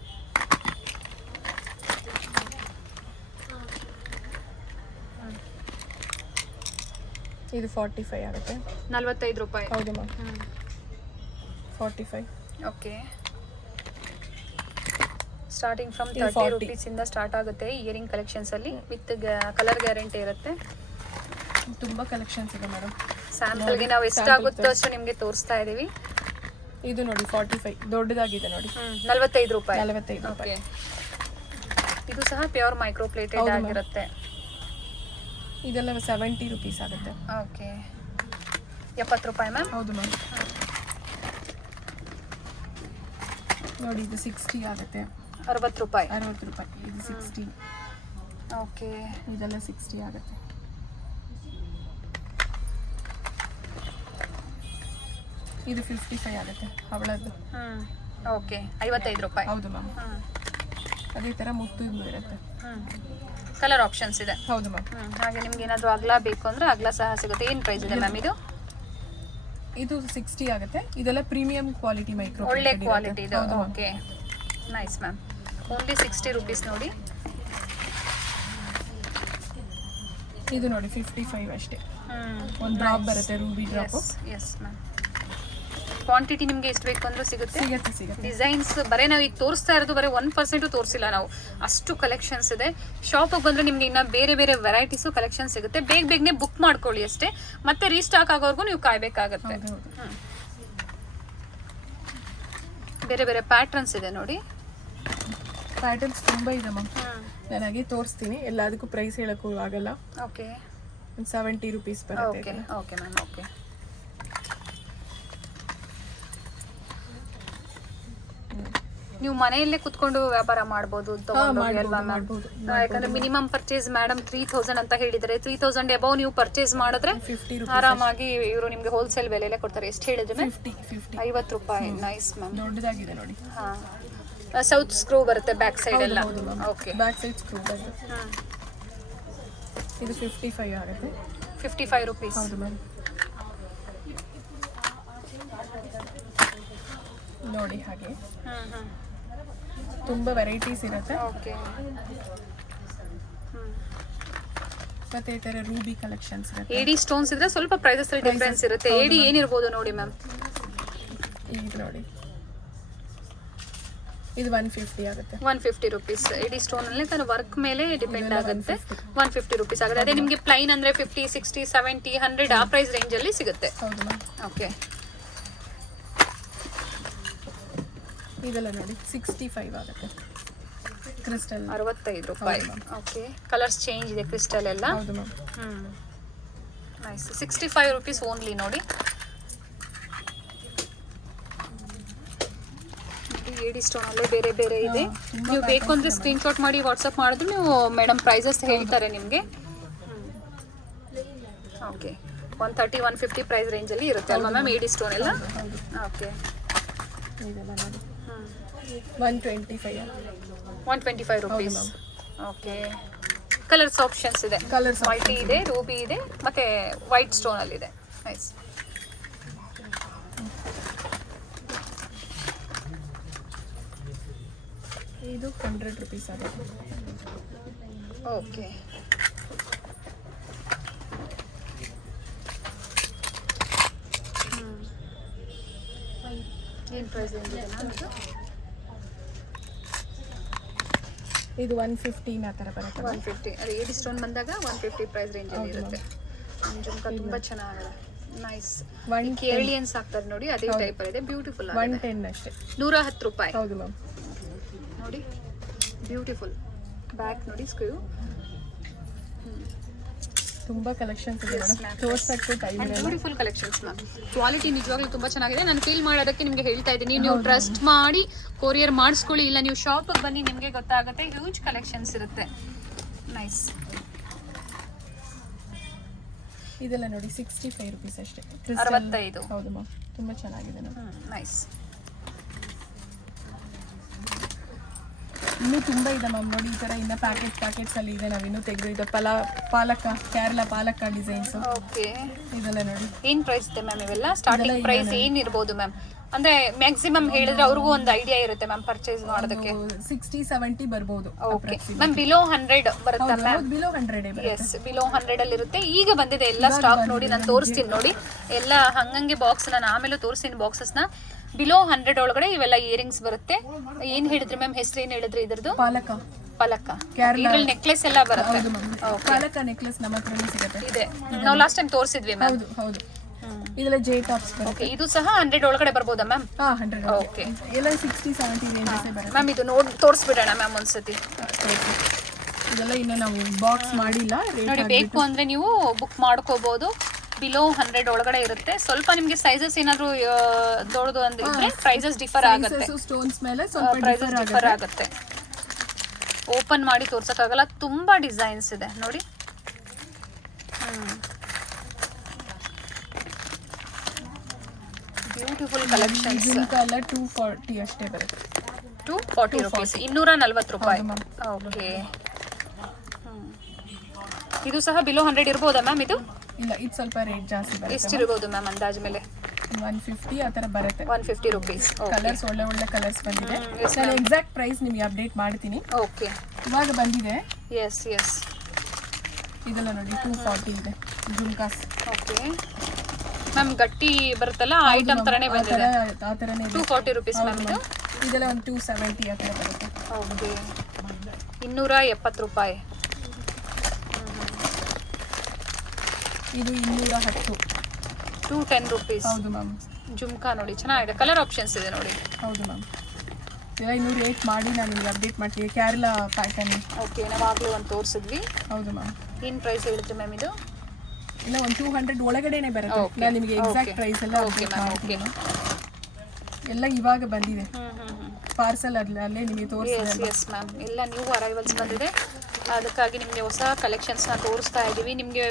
ಇದು 45 ಆಗುತ್ತೆ. 45 ರೂಪಾಯಿ. ಹೌದು ma'am. 45. Okay. Starting from 30 rupees ಇಂದ ಸ್ಟಾರ್ಟ್ ಆಗುತ್ತೆ ಇಯರಿಂಗ್ ಕಲೆಕ್ಷನ್ಸ್ ಅಲ್ಲಿ. ವಿತ್ ಕಲರ್ ಗ್ಯಾರಂಟಿ ಇರುತ್ತೆ. ತುಂಬಾ ಕಲೆಕ್ಷನ್ಸ್ ಇದೆ ಮೇಡಮ್. ಸ್ಯಾಂಪಲ್ಗೆ ನಾವು ಎಷ್ಟಾಗುತ್ತೋ ಅಷ್ಟು ನಿಮಗೆ ತೋರಿಸ್ತಾ ಇದೀವಿ. ಇದು ನೋಡಿ 45 ದೊಡ್ಡದಾಗಿದೆ ನೋಡಿ. 45 ರೂಪಾಯಿ. 45 ರೂಪಾಯಿ. ಇದು ಸಹ ಪ್ಯೂರ್ ಮೈಕ್ರೋ ಪ್ಲೇಟೆಡ್ ಆಗಿರುತ್ತೆ. ಇದೆಲ್ಲ 70 ರೂಪೀಸ್ ಆಗುತ್ತೆ. ಓಕೆ. 70 ರೂಪಾಯಿ ಮ್ಯಾಮ್? ಹೌದು ಮ್ಯಾಮ್. ನೋಡಿ ಇದು 60 ಆಗುತ್ತೆ. 60 ರೂಪಾಯಿ. 60 ರೂಪಾಯಿ. ಇದು 60. ಓಕೆ. ಇದೆಲ್ಲ 60 ಆಗುತ್ತೆ. ಇದು 55 ಆಗುತ್ತೆ ಹವಳದ್ದು. ಓಕೆ. 55 ರೂಪಾಯಿ. ಹೌದು ಮ್ಯಾಮ್. ಅದೇ ಥರ ಮುತ್ತು ಇರುತ್ತೆ. ಕಲರ್ ಆಪ್ಷನ್ಸ್ ಇದೆ. ಹೌದು ಮ್ಯಾಮ್. ಹಾಗೆ ನಿಮ್ಗೆ ಏನಾದರೂ ಅಗಲ ಬೇಕು ಅಂದ್ರೆ ಅಗಲ ಸಹ ಸಿಗುತ್ತೆ. ಏನು ಪ್ರೈಸ್ ಇದೆ ಮ್ಯಾಮ್ ಇದು? ಇದು 60 ಆಗುತ್ತೆ. ಇದೆಲ್ಲ ಪ್ರೀಮಿಯಂ ಕ್ವಾಲಿಟಿ ಮೈಕ್ರೋ. ಒಳ್ಳೆ ಕ್ವಾಲಿಟಿ ಇದು. Okay, nice ma'am. Only 60 rupees ನೋಡಿ. ಇದು ನೋಡಿ 55 ಅಷ್ಟೇ. ಒಂದು ಡ್ರಾಪ್ ಬರುತ್ತೆ, Ruby drop. Yes ma'am. Quantity ನಿಮಗೆ ಎಷ್ಟು ಬೇಕು ಅಂದ್ರೂ ಸಿಗುತ್ತೆ. ಸಿಗುತ್ತೆ. ಡಿಸೈನ್ಸ್ ಬರೀ ನಾವು ಈಗ ತೋರಿಸ್ತಾ ಇರೋದು ಬರೀ 1% ತೋರಿಸಿಲ್ಲ ನಾವು, ಅಷ್ಟು ಕಲೆಕ್ಷನ್ಸ್ ಇದೆ. ಶಾಪಿಗೆ ಬಂದರೆ ನಿಮಗೆ ಇನ್ನು ಬೇರೆ ಬೇರೆ ವೆರೈಟೀಸು ಕಲೆಕ್ಷನ್ ಸಿಗುತ್ತೆ. ಬೇಗನೆ ಬುಕ್ ಮಾಡ್ಕೊಳ್ಳಿ ಅಷ್ಟೇ, ಮತ್ತೆ ರೀಸ್ಟಾಕ್ ಆಗೋವರೆಗೂ ನೀವು ಕಾಯಬೇಕಾಗತ್ತೆ. ಬೇರೆ ಬೇರೆ ಪ್ಯಾಟರ್ನ್ಸ್ ಇದೆ ನೋಡಿ. ಪ್ಯಾಟರ್ನ್ಸ್ ತುಂಬ ಇದೆ ಮ್ಯಾಮ್. ನಾನು ಹಾಗೆ ತೋರಿಸ್ತೀನಿ, ಎಲ್ಲದಕ್ಕೂ ಪ್ರೈಸ್ ಹೇಳೋಕ್ಕೂ ಆಗಲ್ಲ. ಓಕೆ, ಒಂದು 70 rupees ಬರುತ್ತೆ. Okay okay ma'am. ಓಕೆ, ನೀವು ಮನೆಯಲ್ಲೇ ಕುತ್ಕೊಂಡು ವ್ಯಾಪಾರ ಮಾಡ್ಬೋದು, ಅಲ್ವಾ ಮ್ಯಾಮ್? ಯಾಕಂದ್ರೆ ಮಿನಿಮಮ್ ಪರ್ಚೇಸ್ ಮೇಡಮ್ 3000 ಅಂತ ಹೇಳಿದರೆ 3000 ಅಬೌವ್ ನೀವು ಪರ್ಚೇಸ್ ಮಾಡಿದ್ರೆ ಆರಾಮಾಗಿ ಇವರು ನಿಮಗೆ ಹೋಲ್ಸೇಲ್ ಬೆಲೆಯಲ್ಲೇ ಕೊಡ್ತಾರೆ. ಎಷ್ಟು ಹೇಳಿದ್ರೆ ಮ್ಯಾಮ್? 50 ರೂಪಾಯಿ. Nice ma'am. ದೊಡ್ಡದಾಗಿದೆ ನೋಡಿ. ಹಾಂ, ಸೌತ್ ಸ್ಕ್ರೂ ಬರುತ್ತೆ ಬ್ಯಾಕ್ ಸೈಡ್ ಎಲ್ಲ. ಓಕೆ, ಬ್ಯಾಕ್ ಸೈಡ್ ಸ್ಕ್ರೂ ಬರುತ್ತೆ. ಇದು 55 ಆಗುತ್ತೆ. 55 rupees. ಹೌದು ಮ್ಯಾಮ್. ನೋಡಿ ಹಾಗೆ ತುಂಬ ವೆರೈಟೀಸ್ ಇರುತ್ತೆ. ಓಕೆ, ಮತ್ತೆ ಈ ಥರ ರೂಬಿ ಕಲೆಕ್ಷನ್ಸ್ ಇರುತ್ತೆ. ಏಡಿ ಸ್ಟೋನ್ಸ್ ಇದ್ರೆ ಸ್ವಲ್ಪ ಪ್ರೈಸಸ್ ಅಲ್ಲಿ ಡಿಫರೆನ್ಸ್ ಇರುತ್ತೆ. ಏಡಿ ಏನಿರ್ಬೋದು ನೋಡಿ ಮ್ಯಾಮ್. ಇದು ನೋಡಿ, ಇದು 150 ಆಗುತ್ತೆ. 150 rupees. ಏಡಿ ಸ್ಟೋನ್ ಅಲ್ಲಿ ತನ್ನ ವರ್ಕ್ ಮೇಲೆ ಡಿಪೆಂಡ್ ಆಗುತ್ತೆ. 150 rupees ಆಗುತ್ತೆ. ಅದೇ ನಿಮಗೆ ಪ್ಲೈನ್ ಅಂದ್ರೆ 50, 60, 70, 100 ಆ ಪ್ರೈಸ್ ರೇಂಜ್ ಅಲ್ಲಿ ಸಿಗುತ್ತೆ. ಹೌದು ಮ್ಯಾಮ್. ಓಕೆ, ಇದೆಲ್ಲ ನೋಡಿ 65 ಆಗುತ್ತೆ. ಕ್ರಿಸ್ಟಲ್ 65 ರೂಪಾಯಿ. ಓಕೆ, ಕಲರ್ಸ್ ಚೇಂಜ್ ಇದೆ ಕ್ರಿಸ್ಟಲ್ ಎಲ್ಲ. ಹೌದು ಮ್ಯಾಮ್. ನೈಸ್. 65 rupees ಓನ್ಲಿ ನೋಡಿ. ಏಡಿ ಸ್ಟೋನ್ ಅಲ್ಲೇ ಬೇರೆ ಬೇರೆ ಇದೆ. ನೀವು ಬೇಕು ಅಂದ್ರೆ ಸ್ಕ್ರೀನ್ಶಾಟ್ ಮಾಡಿ ವಾಟ್ಸಪ್ ಮಾಡಿದ್ರೆ ನೀವು ಮೇಡಮ್ ಪ್ರೈಸಸ್ ಹೇಳ್ತಾರೆ ನಿಮಗೆ. ಓಕೆ, 130, 150 ಪ್ರೈಸ್ ರೇಂಜಲ್ಲಿ ಇರುತ್ತೆ ಅಲ್ವಾ ಮ್ಯಾಮ್ ಏಡಿ ಸ್ಟೋನ್ ಎಲ್ಲ? ಓಕೆ, ಇದೆಲ್ಲ ನೋಡಿ 125. 125 rupees. ಓಕೆ, ಕಲರ್ಸ್ ಆಪ್ಷನ್ಸ್ ಇದೆ. ಮಲ್ಟಿ ಇದೆ, ರೂಬಿ ಇದೆ, ಮತ್ತೆ ವೈಟ್ ಸ್ಟೋನ್ ಅಲ್ಲಿ ಇದೆ. ನೈಸ್. ಇದು 100 rupees ಆಗುತ್ತೆ. ಓಕೆ, ಏನು ಪ್ರೈಸ್ ರೇಂಜ್ ಇದೆ ಮ್ಯಾಮ್? ಇದು 115 ಆ ಥರ ಬರುತ್ತೆ. 150. ಅದೇ ಏಡಿ ಸ್ಟೋನ್ ಬಂದಾಗ 150 ಪ್ರೈಸ್ ರೇಂಜಲ್ಲಿ ಇರುತ್ತೆ. ಜುಮ್ಕಾ ತುಂಬ ಚೆನ್ನಾಗಿದೆ. ನೈಸ್. ಕೇರಳಿಯನ್ಸ್ ಹಾಕ್ತಾರೆ ನೋಡಿ, ಅದೇ ಟೈಪ್ ಇದೆ. ಬ್ಯೂಟಿಫುಲ್. 110 ಅಷ್ಟೇ. 110 ರೂಪಾಯಿ. ಹೌದು ಮ್ಯಾಮ್. ನೋಡಿ, ಬ್ಯೂಟಿಫುಲ್. ಬ್ಯಾಕ್ ನೋಡಿ ಸ್ಕ್ರೂ. ತುಂಬ ಕಲೆಕ್ಷನ್ಸ್ ಇದೆ ಮೇಡಮ್, ತೋರ್ಸಕ್ಕೆ ಟೈಮ್ ಇಲ್ಲ. Beautiful collections ma'am. ಕ್ವಾಲಿಟಿ ನಿಜವಾಗ್ಲೂ ತುಂಬ ಚೆನ್ನಾಗಿದೆ. ನಾನು ಫೀಲ್ ಮಾಡೋದಕ್ಕೆ ನಿಮಗೆ ಹೇಳ್ತಾ ಇದ್ದೀನಿ. ನೀವು ಟ್ರಸ್ಟ್ ಮಾಡಿ ಕೊರಿಯರ್ ಮಾಡಿಸ್ಕೊಳ್ಳಿ, ಇಲ್ಲ ನೀವು ಶಾಪಿಗೆ ಬನ್ನಿ, ನಿಮಗೆ ಗೊತ್ತಾಗುತ್ತೆ. ಹ್ಯೂಜ್ ಕಲೆಕ್ಷನ್ಸ್ ಇರುತ್ತೆ. ನೈಸ್. ಇದೆಲ್ಲ ನೋಡಿ 65 rupees ಅಷ್ಟೇ. 65. ಹೌದು ಮ್ಯಾಮ್, ತುಂಬ ಚೆನ್ನಾಗಿದೆ ನೋಡಿ. ನೈಸ್. ಇನ್ನೂ ತುಂಬ ಇದೆ ಮ್ಯಾಮ್ ನೋಡಿ. ಈ ಥರ ಇನ್ನು ಪ್ಯಾಕೆಟ್ಸ್ ಅಲ್ಲಿ ಇದೆ. ನಾವಿನ್ನೂ ತೆಗೆದು ಇದು ಪಾಲಕ, ಕೇರಳ ಪಾಲಕ ಡಿಸೈನ್ಸ್. ಓಕೆ, ಇದೆಲ್ಲ ನೋಡಿ. ಏನು ಪ್ರೈಸ್ ಇದೆ ಮ್ಯಾಮ್ ಇವೆಲ್ಲ? ಸ್ಟಾರ್ಟಿಂಗ್ ಪ್ರೈಸ್ ಏನಿರ್ಬೋದು ಮ್ಯಾಮ್? ಅಂದ್ರೆ ಮ್ಯಾಕ್ಸಿಮಮ್ ಹೇಳಿದ್ರೆ ಅವ್ರಿಗೂ ಒಂದು ಐಡಿಯಾ ಇರುತ್ತೆ ಮ್ಯಾಮ್ ಪರ್ಚೇಸ್ ಮಾಡೋದಕ್ಕೆ. 60-70 ಬರ್ಬೋದು. Okay ma'am. ಬಿಲೋ 100 ಬರುತ್ತೆ ಮ್ಯಾಮ್? ಬಿಲೋ 100. ಎಸ್, ಬಿಲೋ 100 ಅಲ್ಲಿ ಇರುತ್ತೆ. ಈಗ ಬಂದಿದೆ ಎಲ್ಲ ಸ್ಟಾಕ್ ನೋಡಿ, ನಾನು ತೋರಿಸ್ತೀನಿ ನೋಡಿ. ಎಲ್ಲ ಹಂಗಂಗೆ ಬಾಕ್ಸ್ ನಾನು ಆಮೇಲೆ ತೋರಿಸ್ತೀನಿ ಬಾಕ್ಸಸ್ನ. ಬಿಲೋ 100 ಒಳಗಡೆ ಇವೆಲ್ಲ ಇಯರಿಂಗ್ಸ್ ಬರುತ್ತೆ. ಏನ್ ಹೇಳಿದ್ರಿ ಮ್ಯಾಮ್? ಹೆಸರು ಏನ್ ಹೇಳಿದ್ರಿ ಇದ್ರದ್ದು? ಪಾಲಕ. ಇದ್ರಲ್ಲಿ ನೆಕ್ಲೆಸ್ ಎಲ್ಲ ಬರುತ್ತೆ. ಪಾಲಕ ನೆಕ್ಲೆಸ್ ನಮ್ಮ ಹತ್ರನೇ ಸಿಗುತ್ತೆ. ಇದೆ, ನಾವು ಲಾಸ್ಟ್ ಟೈಮ್ ತೋರಿಸಿದ್ವಿ ಮ್ಯಾಮ್. ಹೌದು. ಇದೆಲ್ಲ ಜೆ ಟಾಪ್ಸ್ ಬರುತ್ತೆ. ಓಕೆ, ಇದು ಸಹ 100 ಒಳಗಡೆ ಬರ್ಬೋದಾ ಮ್ಯಾಮ್? 100. ಓಕೆ, ಎಲ್ಲ 60-70 ರೇಂಜಸ್ ಬರುತ್ತೆ ಮ್ಯಾಮ್. ಇದು ನೋಡಿ ತೋರಿಸ್ಬಿಡೋಣ ಮ್ಯಾಮ್ ಒಂದ್ಸತಿ. ಇದೆಲ್ಲ ಇನ್ನು ನಾವು ಬಾಕ್ಸ್ ಮಾಡಿಲ್ಲ. ನೋಡಿ, ಬೇಕು ಅಂದ್ರೆ ನೀವು ಬುಕ್ ಮಾಡ್ಕೋಬಹುದು. ಬಿಲೋ 100 ಒಳಗಡೆ ಇರುತ್ತೆ. ಸ್ವಲ್ಪ ನಿಮಗೆ ಸೈಜಸ್ ಏನಾದ್ರು ದೊಡ್ಡದು ಅಂದ್ರೆ ಪ್ರೈಸಸ್ ಡಿಫರ್ ಆಗುತ್ತೆ. ಸ್ಟೋನ್ಸ್ ಮೇಲೆ ಸ್ವಲ್ಪ ಪ್ರೈಸಸ್ ಡಿಫರ್ ಆಗುತ್ತೆ. ಓಪನ್ ಮಾಡಿ ತೋರ್ಸಕ್ಕಾಗಲ್ಲ, ತುಂಬಾ ಡಿಸೈನ್ಸ್ ಇದೆ ನೋಡಿ. Beautiful collections. ಎಲ್ಲ 240 ಅಷ್ಟೇ ಬರುತ್ತೆ. 240 rupees. 240 ರೂಪಾಯಿ. ಓಕೆ, ಇದು ಸಹ ಬಿಲೋ 100 ಇರ್ಬೋದಾ ಮ್ಯಾಮ್? ಇದು ಇಲ್ಲ, ಇದು ಸ್ವಲ್ಪ ರೇಟ್ ಜಾಸ್ತಿ ಬರುತ್ತೆ. ಎಷ್ಟಿರ್ಬೋದು ಮ್ಯಾಮ್ ಅಂದಾಜ್ ಮೇಲೆ? 150 ಆ ಥರ ಬರುತ್ತೆ. 150 rupees. ಕಲರ್ಸ್ ಒಳ್ಳೆ ಕಲರ್ಸ್ ಬಂದಿದೆ. ನಾನು ಎಕ್ಸಾಕ್ಟ್ ಪ್ರೈಸ್ ನಿಮಗೆ ಅಪ್ಡೇಟ್ ಮಾಡ್ತೀನಿ. ಓಕೆ, ಇವಾಗ ಬಂದಿದೆ. ಎಸ್. ಇದೆಲ್ಲ ನೋಡಿ 240 ಇದೆ ಜುಮ್ಕಾಸ್. ಓಕೆ, ಮ್ಯಾಮ್ ಗಟ್ಟಿ ಬರುತ್ತಲ್ಲ ಆ ಐಟಮ್ ತರನೇ ಬಂದಿದೆ. ಆ ಥರನೇ 240 rupees ಮ್ಯಾಮ್ ಇದು. ಇದೆಲ್ಲ ಒಂದು 270 ಆ ಥರ ಬರುತ್ತೆ. ಓಕೆ 270 ರೂಪಾಯಿ. ಇದು 210. 210 rupees. ಹೌದು ಮ್ಯಾಮ್. ಜುಮ್ಕಾ ನೋಡಿ ಚೆನ್ನಾಗಿದೆ, ಕಲರ್ ಆಪ್ಷನ್ಸ್ ಇದೆ ನೋಡಿ. ಹೌದು ಮ್ಯಾಮ್. ಇದೆಲ್ಲ ಇನ್ನೂ ರೇಟ್ ಮಾಡಿ ನಾನು ನಿಮಗೆ ಅಪ್ಡೇಟ್ ಮಾಡ್ತೀನಿ. ಕೇರಳ ಪ್ಯಾಟರ್ನ್. ಓಕೆ ನಾವು ಆಗಲೇ ಒಂದು ತೋರಿಸಿದ್ವಿ. ಹೌದು ಮ್ಯಾಮ್. ಏನು ಪ್ರೈಸ್ ಹೇಳಿದ್ರಿ ಮ್ಯಾಮ್ ಇದು? ಇಲ್ಲ ಒಂದು 200 ಒಳಗಡೆನೆ ಬರುತ್ತೆ. ನಾನು ನಿಮಗೆ ಎಕ್ಸಾಕ್ಟ್ ಪ್ರೈಸ್ ಎಲ್ಲ ಅಪ್ಡೇಟ್ ಮಾಡ್ತೀನಿ. ಎಲ್ಲ ಇವಾಗ ಬಂದಿದೆ ಪಾರ್ಸಲ್ ಅಲ್ಲೇ ನಿಮಗೆ ತೋರಿಸ್ತೀನಿ. ಎಸ್ ಮ್ಯಾಮ್, ಎಲ್ಲ ನ್ಯೂ ಅರೈವಲ್ಸ್ ಬಂದಿದೆ, ಅದಕ್ಕಾಗಿ ನಿಮಗೆ ಹೊಸ ಕಲೆಕ್ಷನ್ಸ್ನ ತೋರಿಸ್ತಾ ಇದ್ದೀವಿ. ನಿಮಗೆ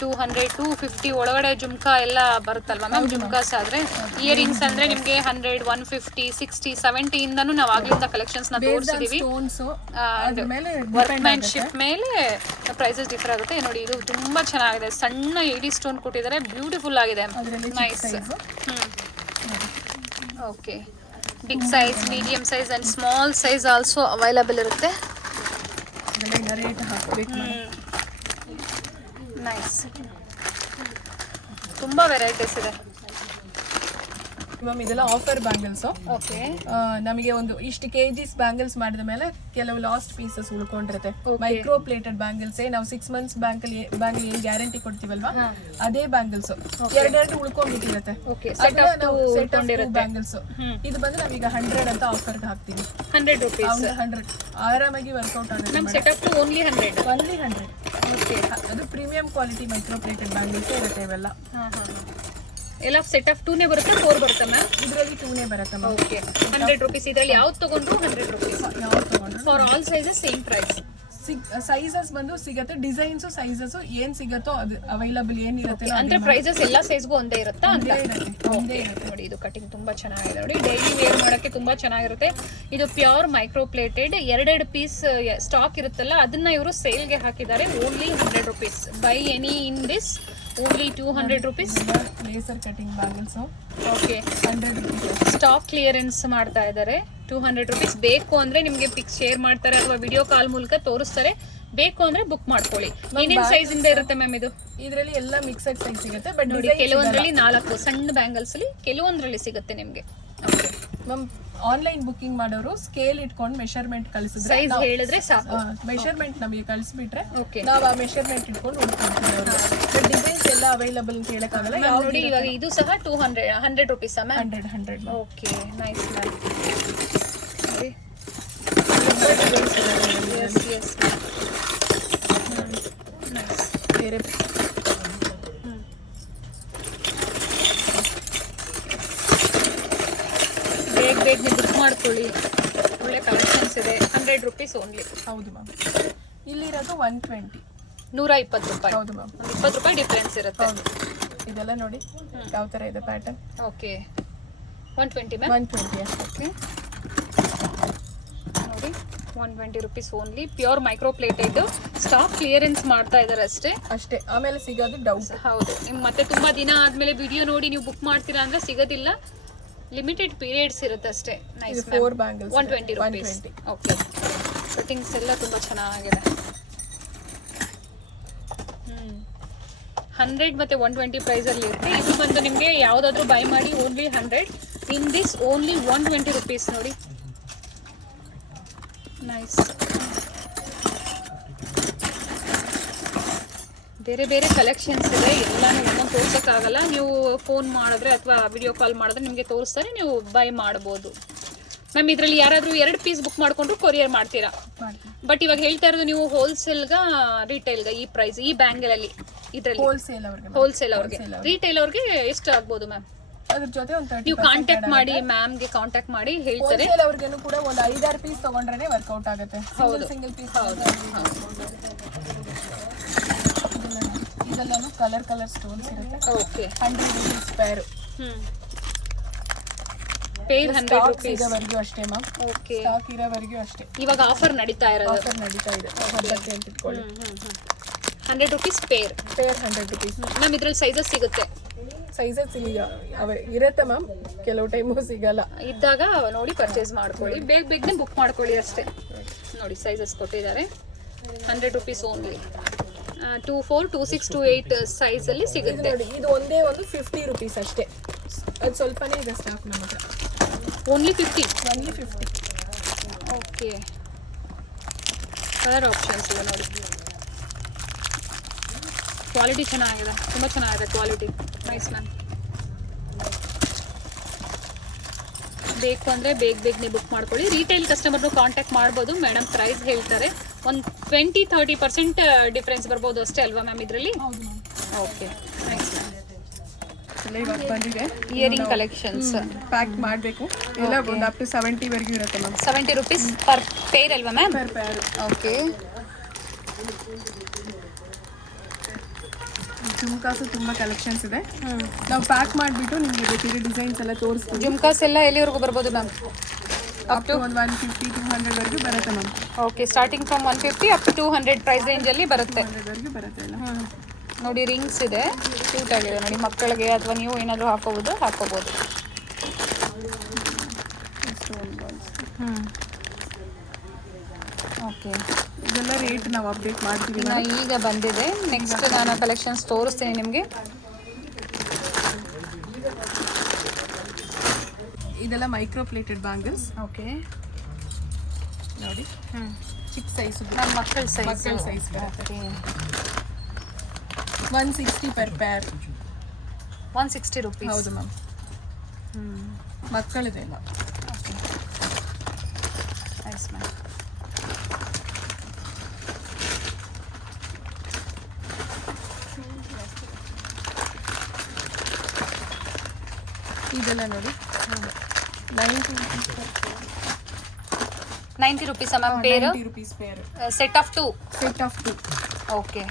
200 250 ಒಳಗಡೆ ಜುಮ್ಕಾ ಎಲ್ಲ ಬರುತ್ತಲ್ವಾ ಮ್ಯಾಮ್? ಜುಮ್ಕಾಸ್ ಆದರೆ ಇಯರಿಂಗ್ಸ್ ಅಂದರೆ ನಿಮಗೆ 100 150 60 70 ಇಂದನೂ ನಾವು ಆಗ್ಲಿಂದ ಕಲೆಕ್ಷನ್ಸ್ನ ತೋರಿಸಿದ್ದೀವಿ. ವರ್ಕ್ಮ್ಯಾನ್ಶಿಪ್ ಮೇಲೆ ಪ್ರೈಸಸ್ ಡಿಫರ್ ಆಗುತ್ತೆ ನೋಡಿ. ಇದು ತುಂಬ ಚೆನ್ನಾಗಿದೆ, ಸಣ್ಣ 80 ಸ್ಟೋನ್ ಕೊಟ್ಟಿದ್ದಾರೆ, ಬ್ಯೂಟಿಫುಲ್ ಆಗಿದೆ, nice. Okay, big size, medium size and small size also available ಇರುತ್ತೆ. ನೈಸ್, ತುಂಬ ವೆರೈಟೀಸ್ ಇದೆ ಮ್ಯಾಮ್. ಇದೆಲ್ಲ ಆಫರ್ ಬ್ಯಾಂಗಲ್ಸ್. ಓಕೆ, ನಮಗೆ ಒಂದು ಇಷ್ಟು ಕೆಜಿಸ್ ಬ್ಯಾಂಗಲ್ಸ್ ಮಾಡಿದ ಮೇಲೆ ಕೆಲವು ಲಾಸ್ಟ್ ಪೀಸಸ್ ಉಳ್ಕೊಂಡಿರುತ್ತೆ. ಮೈಕ್ರೋ ಪ್ಲೇಟೆಡ್ ಬ್ಯಾಂಗಲ್ಸ್ ನಾವು 6 months ಬ್ಯಾಂಗಲ್ ಏನು ಗ್ಯಾರಂಟಿ ಕೊಡ್ತೀವಲ್ವಾ ಅದೇ ಬ್ಯಾಂಗಲ್ಸ್ ಎರಡೆರಡು ಉಳ್ಕೊಂಡ್ಬಿಟ್ಟಿರುತ್ತೆ. ಬ್ಯಾಂಗಲ್ಸ್ ಇದು ಬಂದ್ರೆ ನಾವೀಗ 100 ಅಂತ ಆಫರ್ ಹಾಕ್ತೀವಿ. 100 rupees 100 ಆರಾಮಾಗಿ ವರ್ಕೌಟ್ ಆಗುತ್ತೆ. ಓನ್ಲಿ 100. ಓಕೆ, ಅದು premium quality micro plated bangles ಇರುತ್ತೆ ಇವೆಲ್ಲ. ಎಲ್ಲ ಸೆಟ್ ಆಫ್ 2ನೇ ಬರುತ್ತೆ, 4 ಬರುತ್ತೆ ಮ್ಯಾಮ್? ಇದರಲ್ಲಿ 2ನೇ ಬರುತ್ತೆ ಮ್ಯಾಮ್. Okay, 100 rupees. ಇದರಲ್ಲಿ ಯಾವ್ದು ತಗೊಂಡ್ರು 100 rupees. ಯಾವ್ದು ತಗೊಂಡ್ರು for all sizes same price. Sizes ಬಂದು ಸಿಗುತ್ತೆ, ಡಿಸೈನ್ಸ್ ಸೈಜಸ್ ಏನ್ ಸಿಗುತ್ತೋ ಅದು ಅವೈಲಬಲ್ ಏನಿರುತ್ತೆ ಅಂದ್ರೆ ಪ್ರೈಸಸ್ ಎಲ್ಲ ಸೈಜ್ಗೂ ಒಂದೇ ಇರುತ್ತಾ ಅಂತ? ನೋಡಿ, ಇದು ಕಟಿಂಗ್ ತುಂಬಾ ಚೆನ್ನಾಗಿದೆ ನೋಡಿ, ಡೈಲಿ ವೇರ್ ಮಾಡೋಕ್ಕೆ ತುಂಬಾ ಚೆನ್ನಾಗಿರುತ್ತೆ. ಇದು pure micro plated 2 piece stock ಇರುತ್ತಲ್ಲ ಅದನ್ನ ಇವರು ಸೇಲ್ಗೆ ಹಾಕಿದ್ದಾರೆ. Only 100 rupees. Buy any in this only 200 rupees. Laser cutting bangles. Okay, 100 rupees. Stock clearance ಮಾಡ್ತಾ ಇದ್ದಾರೆ. 200 rupees. ಬೇಕು ಅಂದ್ರೆ ನಿಮಗೆ ಪಿಕ್ಸ್ ಶೇರ್ ಮಾಡ್ತಾರೆ ಅಥವಾ ವಿಡಿಯೋ ಕಾಲ್ ಮೂಲಕ ತೋರಿಸ್ತಾರೆ. ಬೇಕು ಅಂದ್ರೆ ಬುಕ್ ಮಾಡ್ಕೊಳ್ಳಿ. ಏನೇನ್ ಸೈಜ್ ಇಂದ ಇರುತ್ತೆ ಮ್ಯಾಮ್ ಇದು? ಇದರಲ್ಲಿ ಎಲ್ಲ ಮಿಕ್ಸೆಡ್ ಸೈಜ್ ಸಿಗುತ್ತೆ. ಬಟ್ ನೋಡಿ, ಕೆಲವೊಂದ್ರಲ್ಲಿ 4 ಸಣ್ಣ ಬ್ಯಾಂಗಲ್ಸ್ ಅಲ್ಲಿ ಕೆಲವೊಂದ್ರಲ್ಲಿ ಸಿಗುತ್ತೆ ನಿಮ್ಗೆ. ಓಕೆ ಮ್ಯಾಮ್, ಆನ್ಲೈನ್ ಬುಕಿಂಗ್ ಮಾಡೋರು ಸ್ಕೇಲ್ ಇಟ್ಕೊಂಡು ಮೆಷರ್ಮೆಂಟ್ ಕಳಿಸಿದ್ರೆ ಸೈಜ್ ಹೇಳಿದ್ರೆ ಸಾಕು. ಮೆಷರ್ಮೆಂಟ್ ನಮಗೆ ಕಳಿಸ್ಬಿಟ್ರೆ ಓಕೆ, ನಾವು ಆ ಮೆಷರ್ಮೆಂಟ್ ಇಟ್ಕೊಂಡು ಹುಡ್ಕೊಳ್ತೀವಿ. ಡಿಸೈನ್ಸ್ ಎಲ್ಲ ಅವೈಲಬಲ್ ಅಂತ ಹೇಳಕ್ಕಾಗಲ್ಲ. ನೋಡಿ ಇವಾಗ ಇದು ಸಹ 100 rupees ma'am? 100. Okay, nice ma'am. ನೋಡಿ, ಎಸ್ ಬೇರೆ ಬೇಗ ನೀವು ಬುಕ್ ಮಾಡ್ಕೊಳ್ಳಿ, ಒಳ್ಳೆ ಕಲೆಕ್ಷನ್ಸ್ ಇದೆ. 100 rupees ಓನ್ಲಿ. ಹೌದು ಮ್ಯಾಮ್. ಇಲ್ಲಿರೋದು 120. 120 ರೂಪಾಯಿ. ಹೌದು ಮ್ಯಾಮ್. 20 ರೂಪಾಯಿ ಡಿಫ್ರೆನ್ಸ್ ಇರುತ್ತೆ. ಇದೆಲ್ಲ ನೋಡಿ ಯಾವ ಥರ ಇದೆ ಪ್ಯಾಟರ್ನ್. Okay, 120 ma'am? 120 ಅಷ್ಟೇ. ನೋಡಿ, 120 rupees only. Pure micro plated, stock clearance ಮಾಡ್ತಾ ಇದ್ದಾರೆ ಅಷ್ಟೇ. ಆಮೇಲೆ ಸಿಗೋದು ಡೌಟ್. ಹೌದು, ನಿಮ್ಗೆ ಮತ್ತೆ ತುಂಬಾ ದಿನ ಆದ್ಮೇಲೆ ವಿಡಿಯೋ ನೋಡಿ ನೀವು ಬುಕ್ ಮಾಡ್ತೀರಾ ಅಂದ್ರೆ ಸಿಗೋದಿಲ್ಲ. ಲಿಮಿಟೆಡ್ ಪೀರಿಯಡ್ಸ್ ಇರುತ್ತೆ ಅಷ್ಟೇ. Nice ma'am. 4 bangles 120 rupees. Okay, cuttings ಎಲ್ಲ ತುಂಬಾ ಚೆನ್ನಾಗಿದೆ. 100 ಮತ್ತೆ 120 ಪ್ರೈಸ್ ಅಲ್ಲಿ ಇರುತ್ತೆ. ಇದು ಬಂದು ನಿಮಗೆ ಯಾವ್ದಾದ್ರು ಬೈ ಮಾಡಿ only 100. In this only 120 rupees. ನೋಡಿ, ನೈಸ್. ಬೇರೆ ಬೇರೆ ಕಲೆಕ್ಷನ್ಸ್ ಇದೆ, ಎಲ್ಲಾನು ಒಂದೊಂದು ತೋರ್ಸೋಕ್ಕಾಗಲ್ಲ. ನೀವು ಫೋನ್ ಮಾಡಿದ್ರೆ ಅಥವಾ ವಿಡಿಯೋ ಕಾಲ್ ಮಾಡಿದ್ರೆ ನಿಮಗೆ ತೋರಿಸ್ತಾರೆ, ನೀವು ಬೈ ಮಾಡ್ಬೋದು ಮ್ಯಾಮ್. ಇದರಲ್ಲಿ ಯಾರಾದರೂ 2 ಪೀಸ್ ಬುಕ್ ಮಾಡಿಕೊಂಡ್ರು ಕೊರಿಯರ್ ಮಾಡ್ತೀರಾ? ಬಟ್ ಇವಾಗ ಹೇಳ್ತಾ ಇರೋದು ನೀವು ಹೋಲ್ಸೇಲ್ಗ ರಿಟೇಲ್ಗ ಈ ಪ್ರೈಸ್ ಈ ಬ್ಯಾಂಗಲಲ್ಲಿ ಇದರಲ್ಲಿ ಹೋಲ್ಸೇಲ್ ಅವ್ರಿಗೆ, ರಿಟೇಲ್ ಅವ್ರಿಗೆ ಎಷ್ಟು ಆಗ್ಬೋದು ಮ್ಯಾಮ್? ಅದ್ರ ಜೊತೆ ಒಂದು ನೀವು ಕಾಂಟ್ಯಾಕ್ಟ್ ಮಾಡಿ, ಮ್ಯಾಮ್ಗೆ ಕಾಂಟ್ಯಾಕ್ಟ್ ಮಾಡಿ ಹೇಳ್ತಾರೆ. ಅವ್ರಿಗೂ ಕೂಡ ಒಂದು 5-6 ಪೀಸ್ ತಗೊಂಡ್ರೆ ವರ್ಕೌಟ್ ಆಗುತ್ತೆ. Single piece. ಇದೆಲ್ಲನೂ ಕಲರ್ ಸ್ಟೋನ್ಸ್ ಇರುತ್ತೆ. Okay, 100 rupees pair. Pair 100 rupees ಇರೋವರೆಗೂ ಅಷ್ಟೇ ಮ್ಯಾಮ್. ಓಕೆ, ಸ್ಟಾಕ್ ಇರೋವರೆಗೂ ಅಷ್ಟೇ. ಇವಾಗ ಆಫರ್ ನಡೀತಾ ಇರೋದು. ಆಫರ್ ನಡೀತಾ ಇದೆ. ಸದ್ಯಕ್ಕೆ ಅಂತ ಇಟ್ಕೊಳ್ಳಿ. 100 rupees ಪೇರ್ 100 rupees ಮ್ಯಾಮ್. ಇದ್ರಲ್ಲಿ ಸೈಜಸ್ ಸಿಗುತ್ತೆ? ಸೈಜಸ್ ಇರುತ್ತೆ ಮ್ಯಾಮ್, ಕೆಲವು ಟೈಮು ಸಿಗಲ್ಲ. ಇದ್ದಾಗ ನೋಡಿ ಪರ್ಚೇಸ್ ಮಾಡ್ಕೊಳ್ಳಿ, ಬೇಗನೆ ಬುಕ್ ಮಾಡ್ಕೊಳ್ಳಿ ಅಷ್ಟೇ. ನೋಡಿ, ಸೈಜಸ್ ಕೊಟ್ಟಿದ್ದಾರೆ. 100 rupees ಓನ್ಲಿ. 24, 26, 28 ಸೈಜಲ್ಲಿ ಇದು ಸಿಗುತ್ತೆ. ನೋಡಿ ಇದು ಒಂದೇ ಒಂದು 50 ರುಪೀಸ್ ಅಷ್ಟೇ. ಅದು ಸ್ವಲ್ಪನೇ ಇದೆ ಸ್ಟಾಕ್ ನಮ್ಮ ಹತ್ರ. Only 50. Only 50. Okay, colour options ಇದೆ ನೋಡಿ. ಕ್ವಾಲಿಟಿ ಚೆನ್ನಾಗಿದೆ, ತುಂಬ ಚೆನ್ನಾಗಿದೆ ಕ್ವಾಲಿಟಿ. Nice ma'am. ಬೇಕು ಅಂದರೆ ಬೇಗನೆ ಬುಕ್ ಮಾಡ್ಕೊಳ್ಳಿ. ರೀಟೇಲ್ ಕಸ್ಟಮರ್ನು ಕಾಂಟ್ಯಾಕ್ಟ್ ಮಾಡ್ಬೋದು. ಮೇಡಮ್ ಪ್ರೈಸ್ ಹೇಳ್ತಾರೆ. ಒಂದು 20-30% ಡಿಫ್ರೆನ್ಸ್ ಬರ್ಬೋದು ಅಷ್ಟೇ ಅಲ್ವಾ ಮ್ಯಾಮ್ ಇದರಲ್ಲಿ? ಹೌದು ಮ್ಯಾಮ್. Okay, nice ma'am. ಎಲ್ಲ ಇವಾಗ ಬಂದಿದೆ ಇಯರಿಂಗ್ ಕಲೆಕ್ಷನ್ಸ್. ಪ್ಯಾಕ್ ಮಾಡಬೇಕು. ಎಲ್ಲ ಒಂದು ಅಪ್ ಟು 70 ವರೆಗೂ ಇರುತ್ತೆ ಮ್ಯಾಮ್. 70 ರುಪೀಸ್ ಪರ್ ಪೇರ್ ಅಲ್ವಾ ma'am? Per pair. Okay. Jhumkas ತುಂಬ ಕಲೆಕ್ಷನ್ಸ್ ಇದೆ. ನಾವು ಪ್ಯಾಕ್ ಮಾಡಿಬಿಟ್ಟು ನಿಮಗೆ ಬೇಕಿರೋ ಡಿಸೈನ್ಸ್ ಎಲ್ಲ ತೋರಿಸ್ತೀವಿ. ಜುಮ್ಕಾಸ್ ಎಲ್ಲ ಎಲ್ಲಿವರೆಗೂ ಬರ್ಬೋದು ಮ್ಯಾಮ್? ಅಪ್ ಟು ಒಂದು 150-200 ವರೆಗೂ ಬರುತ್ತೆ ma'am. Okay, starting from 150 up to 200 price ರೇಂಜಲ್ಲಿ ಬರುತ್ತೆ. 200 ವರೆಗೂ ಬರುತ್ತೆ ಎಲ್ಲ. ನೋಡಿ ರಿಂಗ್ಸ್ ಇದೆ, ಕ್ಯೂಟ್ ಆಗಿದೆ ನೋಡಿ. ಮಕ್ಕಳಿಗೆ ಅಥವಾ ನೀವು ಏನಾದರೂ ಹಾಕೋಬೋದು. ಓಕೆ, ಇದೆಲ್ಲ ರೇಟ್ ನಾವು ಅಪ್ಡೇಟ್ ಮಾಡ್ತೀವಿ. ಇನ್ನು ಈಗ ಬಂದಿದೆ. ನೆಕ್ಸ್ಟ್ ನಾನು ಕಲೆಕ್ಷನ್ಸ್ ತೋರಿಸ್ತೀನಿ ನಿಮಗೆ. ಇದೆಲ್ಲ ಮೈಕ್ರೋ ಪ್ಲೇಟೆಡ್ ಬ್ಯಾಂಗಲ್ಸ್ ಓಕೆ, ನೋಡಿ. ಚಿಕ್ಕ ಸೈಜ್ ನಮ್ಮ ಮಕ್ಕಳ ಸೈಜ್ ಸೈಜ್ ಬರುತ್ತೆ. 160 ಪರ್ ಪೇರ್. 160 ರುಪೀಸ್. ಹೌದು ಮ್ಯಾಮ್. ಮಕ್ಕಳದೆ ಎಲ್ಲ. Okay, nice ma'am. ಇದೆಲ್ಲ ನೋಡಿ 90 rupees ma'am pair. 90 rupees pair. Set of 2. Set of 2. Okay,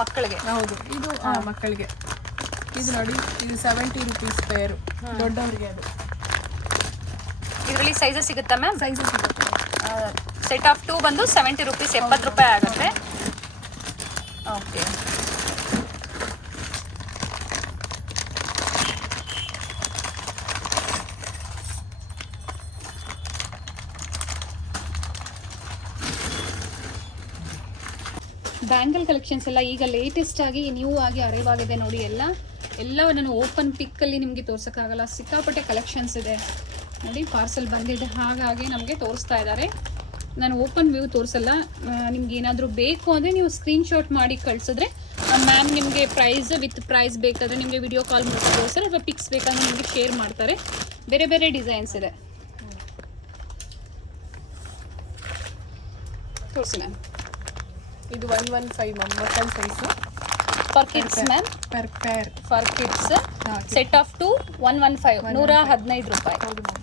ಮಕ್ಕಳಿಗೆ. ಹೌದು, ಇದು ಮಕ್ಕಳಿಗೆ. ಇದು ನೋಡಿ, ಇದು 70 ರುಪೀಸ್ ಪೇರು. ದೊಡ್ಡವರಿಗೆ ಅದು. ಇದರಲ್ಲಿ ಸೈಜಸ್ ಸಿಗುತ್ತಾ ಮ್ಯಾಮ್? ಸೈಜಸ್ ಸಿಗುತ್ತೆ. ಸೆಟ್ ಆಫ್ 2 ಬಂದು 70 ರುಪೀಸ್, 70 ರೂಪಾಯಿ ಆಗುತ್ತೆ. ಓಕೆ, ಬ್ಯಾಂಗಲ್ ಕಲೆಕ್ಷನ್ಸ್ ಎಲ್ಲ ಈಗ ಲೇಟೆಸ್ಟ್ ಆಗಿ ನ್ಯೂ ಆಗಿ ಅರೈವ್ ಆಗಿದೆ ನೋಡಿ. ಎಲ್ಲ ನಾನು ಓಪನ್ ಪಿಕ್ಕಲ್ಲಿ ನಿಮಗೆ ತೋರ್ಸೋಕ್ಕಾಗಲ್ಲ, ಸಿಕ್ಕಾಪಟ್ಟೆ ಕಲೆಕ್ಷನ್ಸ್ ಇದೆ ನೋಡಿ. ಪಾರ್ಸೆಲ್ ಬಂದಿದೆ, ಹಾಗಾಗಿ ನಮಗೆ ತೋರಿಸ್ತಾ ಇದ್ದಾರೆ. ನಾನು ಓಪನ್ ವ್ಯೂ ತೋರಿಸಲ್ಲ. ನಿಮ್ಗೆ ಏನಾದರೂ ಬೇಕು ಅಂದರೆ ನೀವು ಸ್ಕ್ರೀನ್ಶಾಟ್ ಮಾಡಿ ಕಳಿಸಿದ್ರೆ ಮ್ಯಾಮ್ ನಿಮಗೆ ವಿತ್ ಪ್ರೈಸ್ ಬೇಕಾದರೆ ನಿಮಗೆ ವಿಡಿಯೋ ಕಾಲ್ ಮೂಲಕ ತೋರಿಸ್ತಾರೆ, ಅಥವಾ ಪಿಕ್ಸ್ ಬೇಕಾದ್ರೆ ನಿಮಗೆ ಶೇರ್ ಮಾಡ್ತಾರೆ. ಬೇರೆ ಡಿಸೈನ್ಸ್ ಇದೆ, ತೋರಿಸಿ ಮ್ಯಾಮ್. ಇದು 115 ಮ್ಯಾಮ್, ಮಕ್ಕಳ size. For kids ma'am, per pair. For kids set of 2 115, 115 ರೂಪಾಯಿ. ಹೌದು ಮ್ಯಾಮ್.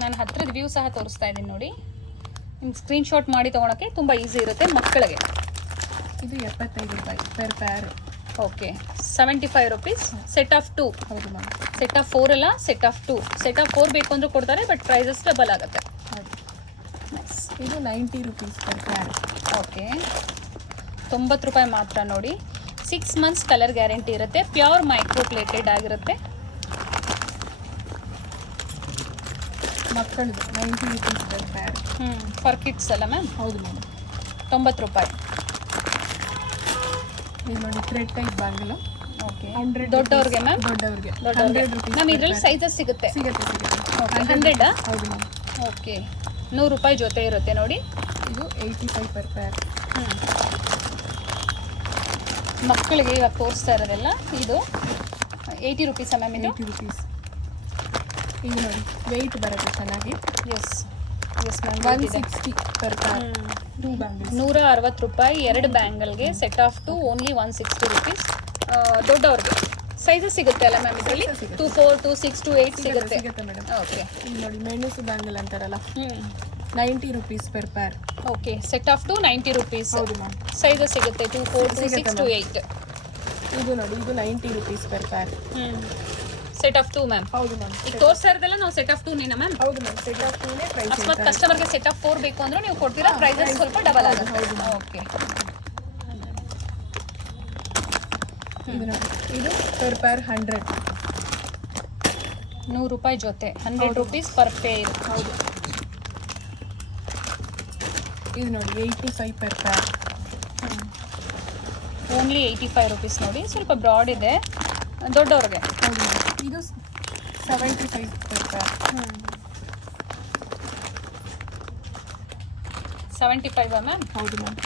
ನಾನು ಹತ್ರದ ವ್ಯೂ ಸಹ ತೋರಿಸ್ತಾ ಇದ್ದೀನಿ ನೋಡಿ. ನಿಮ್ಗೆ ಸ್ಕ್ರೀನ್ಶಾಟ್ ಮಾಡಿ ತೊಗೊಳಕ್ಕೆ ತುಂಬ ಈಸಿ ಇರುತ್ತೆ. ಮಕ್ಕಳಿಗೆ ಇದು 75 ರೂಪಾಯಿ per pair. Okay, 75 rupees. Set of 2. ಹೌದು ಮ್ಯಾಮ್. ಸೆಟ್ ಆಫ್ 4 ಅಲ್ಲ, ಸೆಟ್ ಆಫ್ 2. ಸೆಟ್ ಆಫ್ 4 ಬೇಕು ಅಂದರೂ ಕೊಡ್ತಾರೆ, ಬಟ್ ಪ್ರೈಸಸ್ ಡಬಲ್ ಆಗುತ್ತೆ. ಹೌದು. ಇದು 90 ರುಪೀಸ್ ಪರ್ ಪೇರ್. ಓಕೆ, 90 ರೂಪಾಯಿ ಮಾತ್ರ ನೋಡಿ. 6 ಮಂತ್ಸ್ ಕಲರ್ ಗ್ಯಾರಂಟಿ ಇರುತ್ತೆ. ಪ್ಯೂರ್ ಮೈಕ್ರೋ ಪ್ಲೇಟೆಡ್ ಆಗಿರುತ್ತೆ. ಮಕ್ಕಳದು 90 rupees per pair. For kids ಅಲ್ಲ ಮ್ಯಾಮ್? ಹೌದು ಮ್ಯಾಮ್. 90 ರೂಪಾಯಿ. ಇದು ನೋಡಿ ಥ್ರೆಡ್ ಟೈಪ್ ಬ್ಯಾಂಗಲ್. ಓಕೆ, 100 ದೊಡ್ಡವ್ರಿಗೆ ಮ್ಯಾಮ್? ದೊಡ್ಡವ್ರಿಗೆ 100 ರೂಪಾಯಿ ಮ್ಯಾಮ್. ಇದರಲ್ಲಿ ಸೈಜಸ್ ಸಿಗುತ್ತೆ? ಸಿಗುತ್ತೆ. ಓಕೆ, 100. ಹೌದು ಮ್ಯಾಮ್. ಓಕೆ, 100 ರೂಪಾಯಿ ಜೊತೆ ಇರುತ್ತೆ ನೋಡಿ. ಇದು 85 ಪರ್ ಪೇರ್. ಮಕ್ಕಳಿಗೆ ಇವಾಗ ತೋರಿಸ್ತಾ ಇರೋದೆಲ್ಲ ಇದು 80 ರುಪೀಸ್ ಮ್ಯಾಮ್. ಇದು 80 ರುಪೀಸ್. ಇದು ನೋಡಿ ವೆಯ್ಟ್ ಬರುತ್ತೆ ಚೆನ್ನಾಗಿ. Yes ma'am. 160 per pair. 2 bangles. 160 ರೂಪಾಯಿ 2 ಬ್ಯಾಂಗಲ್ಗೆ. Set of 2 only 160 rupees. ದೊಡ್ಡವ್ರಿಗೆ ಸೈಜಸ್ ಸಿಗುತ್ತೆ ಅಲ್ಲ ಮ್ಯಾಮ್ ಇದರಲ್ಲಿ? 24, 26, 28 ಸಿಗುತ್ತೆ. ಸಿಗುತ್ತೆ ಮೇಡಮ್. ಓಕೆ, ಇದು ನೋಡಿ ಮೆಣಸು ಬ್ಯಾಂಗಲ್ ಅಂತಾರಲ್ಲ, 90 rupees per pair. Okay, set of 2 90 rupees. ಹೌದು ಮ್ಯಾಮ್. ಸೈಜಸ್ ಸಿಗುತ್ತೆ 24, 26, 28. ಇದು ನೋಡಿ, ಇದು 90 rupees per pair. Set of 2 ma'am. ಹೌದು ಮ್ಯಾಮ್. ಈಗ ತೋರಿಸ್ತಾ ಇರೋದೆಲ್ಲ ನಾವು ಸೆಟ್ ಆಫ್ 2 ನೇನಾ ಮ್ಯಾಮ್? ಹೌದು ಮ್ಯಾಮ್. ಸೆಟ್ ಆಫ್ 2ನೇ ಪ್ರೈಸ್. ಅಕಸ್ಮಾತ್ ಕಸ್ಟಮರ್ಗೆ ಸೆಟ್ ಆಫ್ 4 ಬೇಕು ಅಂದ್ರೆ ನೀವು ಕೊಡ್ತೀರಾ, ಪ್ರೈಸಸ್ ಸ್ವಲ್ಪ ಡಬಲ್ ಆಗುತ್ತೆ. ಓಕೆ, ಇದು ನೋಡಿ, ಇದು ಪರ್ ಪೇರ್ 100. 100 ರೂಪಾಯಿ ಜೊತೆ 100 ರುಪೀಸ್ ಪರ್ ಪೇರ್. ಹೌದು. ಇದು ನೋಡಿ 85 ಪರ್ ಪೇರ್. ಓನ್ಲಿ 85 ರುಪೀಸ್ ನೋಡಿ, ಸ್ವಲ್ಪ ಬ್ರಾಡ್ ಇದೆ ದೊಡ್ಡವ್ರಿಗೆ. ಹೌದು ಮ್ಯಾಮ್. ಇದು 75 ಪರ್ ಪೇರ್. 75 ಮ್ಯಾಮ್. ಹೌದು ಮ್ಯಾಮ್.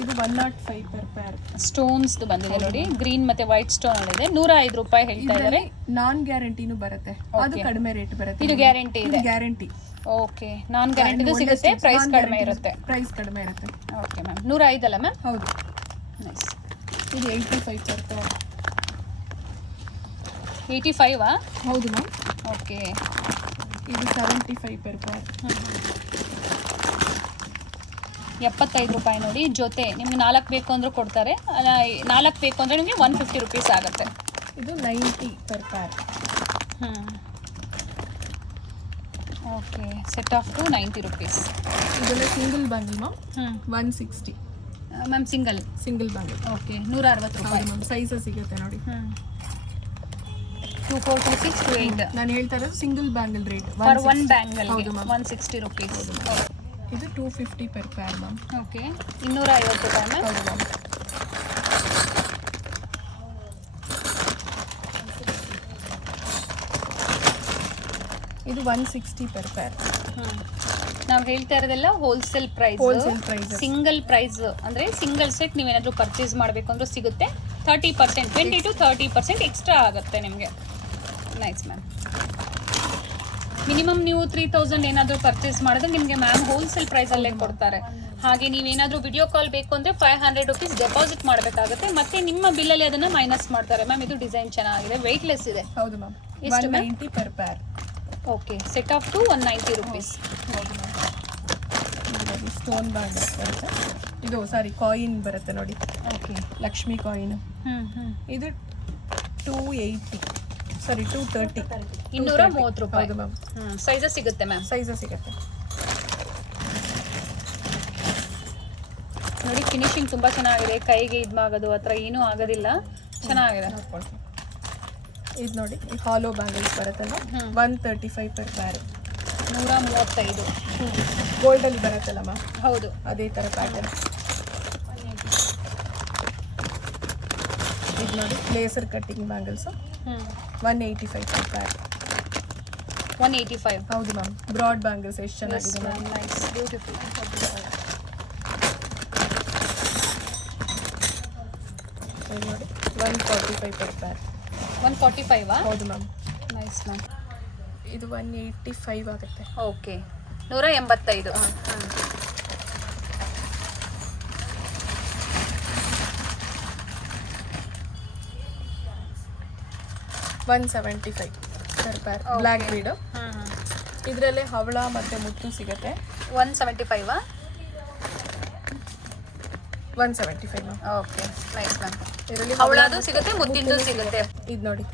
ಇದು 105 ಪರ್ ಪೇರ್. ಸ್ಟೋನ್ಸ್ ಬಂದಿದೆ ನೋಡಿ, ಗ್ರೀನ್ ಮತ್ತೆ ವೈಟ್ ಸ್ಟೋನ್ ಇದೆ. 105 ರೂಪಾಯಿ ಹೇಳ್ತಾ ಇದ್ದಾರೆ. ನಾನ್ ಗ್ಯಾರಂಟಿನೂ ಬರುತ್ತೆ, ಅದು ಕಡಿಮೆ ರೇಟ್ ಬರುತ್ತೆ. ಇದು ಗ್ಯಾರಂಟಿ ಇದೆ. ಗ್ಯಾರಂಟಿ. ಓಕೆ, ನಾನ್ ಗ್ಯಾರಂಟಿದು ಸಿಗುತ್ತೆ, ಪ್ರೈಸ್ ಕಡಿಮೆ ಇರುತ್ತೆ. ಪ್ರೈಸ್ ಕಡಿಮೆ ಇರುತ್ತೆ. Okay ma'am. 105 ಅಲ್ಲ ಮ್ಯಾಮ್? ಹೌದು. ನೈಸ್. ಇದು 85 ಪರ್ ಪೇರ್. 85 ಹೌದು ಮ್ಯಾಮ್. ಓಕೆ. ಇದು 75 ಪರ್ ಪೇರ್. 75 ರೂಪಾಯಿ ನೋಡಿ. ಜೊತೆ ನಿಮ್ಗೆ 4 ಬೇಕು ಅಂದ್ರೂ ಕೊಡ್ತಾರೆ, 4 ಬೇಕು ಅಂದರೆ ನಿಮಗೆ 150 ರುಪೀಸ್ ಆಗುತ್ತೆ. ಇದು 90 per pair. Okay, set of two 90 rupees. ಇದೆಲ್ಲ single bangle ma'am. 160 ma'am. Single bangle. Okay, 160 ರೂಪಾಯಿ ಮ್ಯಾಮ್. ಸೈಜಸ್ ಸಿಗುತ್ತೆ ನೋಡಿ. 24, 26, 28. ನಾನು ಹೇಳ್ತಾ ಇರೋದು single bangle rate. For one bangle 160 rupees. ಇದು 250 ಪರ್ ಪೇರ್ ಮ್ಯಾಮ್. ಓಕೆ, 250 ರೂಪಾಯಿ ಮ್ಯಾಮ್. ಹೌದು ಮ್ಯಾಮ್. ಇದು 160 ಪರ್ ಪೇರ್. ನಾವು ಹೇಳ್ತಾ ಇರೋದೆಲ್ಲ ಹೋಲ್ಸೇಲ್ ಪ್ರೈಸ್. ಸಿಂಗಲ್ ಪ್ರೈಸ್ ಅಂದರೆ ಸಿಂಗಲ್ ಸೆಟ್ ನೀವೇನಾದರೂ ಪರ್ಚೇಸ್ ಮಾಡಬೇಕು ಅಂದ್ರೂ ಸಿಗುತ್ತೆ. 30%, 20 to 30% ಎಕ್ಸ್ಟ್ರಾ ಆಗುತ್ತೆ ನಿಮಗೆ. Nice ma'am. ಮಿನಿಮಮ್ ನೀವು 3000 ಏನಾದರೂ ಪರ್ಚೇಸ್ ಮಾಡಿದ್ರೆ ನಿಮಗೆ ಮ್ಯಾಮ್ ಹೋಲ್ಸೇಲ್ ಪ್ರೈಸಲ್ಲೇ ಕೊಡ್ತಾರೆ. ಹಾಗೆ ನೀವೇನಾದರೂ ವಿಡಿಯೋ ಕಾಲ್ ಬೇಕು ಅಂದರೆ 500 ರುಪೀಸ್ ಡೆಪಾಸಿಟ್ ಮಾಡಬೇಕಾಗುತ್ತೆ, ಮತ್ತೆ ನಿಮ್ಮ ಬಿಲ್ಲಲ್ಲಿ ಅದನ್ನು ಮೈನಸ್ ಮಾಡ್ತಾರೆ. ಮ್ಯಾಮ್ ಇದು ಡಿಸೈನ್ ಚೆನ್ನಾಗಿದೆ, ವೆಯ್ಟ್ಲೆಸ್ ಇದೆ. ಹೌದು ಮ್ಯಾಮ್. ಎಷ್ಟು 190 per pair. Okay, set of two 190 rupees. ಹೌದು ಮ್ಯಾಮ್. ಸ್ಟೋನ್ ಬ್ಯಾಂಗಲ್ ಬರುತ್ತೆ. ಇದು ಕಾಯಿನ್ ಬರುತ್ತೆ ನೋಡಿ. Okay, Lakshmi coin. ಇದು 230 230 ರೂಪಾಯಿ. ಹೌದು ಮ್ಯಾಮ್. ಸೈಜಸ್ ಸಿಗುತ್ತೆ ಮ್ಯಾಮ್. ಸೈಜಸ್ ಸಿಗುತ್ತೆ ನೋಡಿ, ಫಿನಿಶಿಂಗ್ ತುಂಬ ಚೆನ್ನಾಗಿದೆ. ಕೈಗೆ ಇದಾಗೋದು ಆ ಥರ ಏನೂ ಆಗೋದಿಲ್ಲ, ಚೆನ್ನಾಗಿದೆ. ಇದು ನೋಡಿ, ಈ ಹಾಲೋ ಬ್ಯಾಂಗಲ್ಸ್ ಬರುತ್ತಲ್ಲ, 135 ಪರ್ ಪೇರ್. 135. ಗೋಲ್ಡಲ್ಲಿ ಬರುತ್ತಲ್ಲ ಮ್ಯಾಮ್, ಹೌದು, ಅದೇ ಥರ ಪ್ಯಾಟರ್ನ್. ಇದು ನೋಡಿ, laser cutting bangles 185 per pair. 185. ಹೌದು ಮ್ಯಾಮ್. ಬ್ರಾಡ್ ಬ್ಯಾಂಗಲ್ಸ್ ಎಷ್ಟು ಚೆನ್ನಾಗಿದೆ ಮ್ಯಾಮ್. Nice, beautiful. ನೋಡಿ, 145 ಪರ್ ಪೇರ್. 145. ಹೌದು ಮ್ಯಾಮ್. Nice ma'am. ಇದು 185 ಆಗುತ್ತೆ. ಓಕೆ, 185. 175 per peer. ಬ್ಲ್ಯಾಕ್ ಬೀಡು. ಇದರಲ್ಲಿ ಹವಳ ಮತ್ತು ಮುತ್ತು ಸಿಗುತ್ತೆ. 175. 175 ಮ್ಯಾಮ್. Okay, nice ma'am. ಇದರಲ್ಲಿ ಹವಳದು ಸಿಗುತ್ತೆ, ಮುತ್ತಿಂದು ಸಿಗುತ್ತೆ. ಇದು ನೋಡಿ,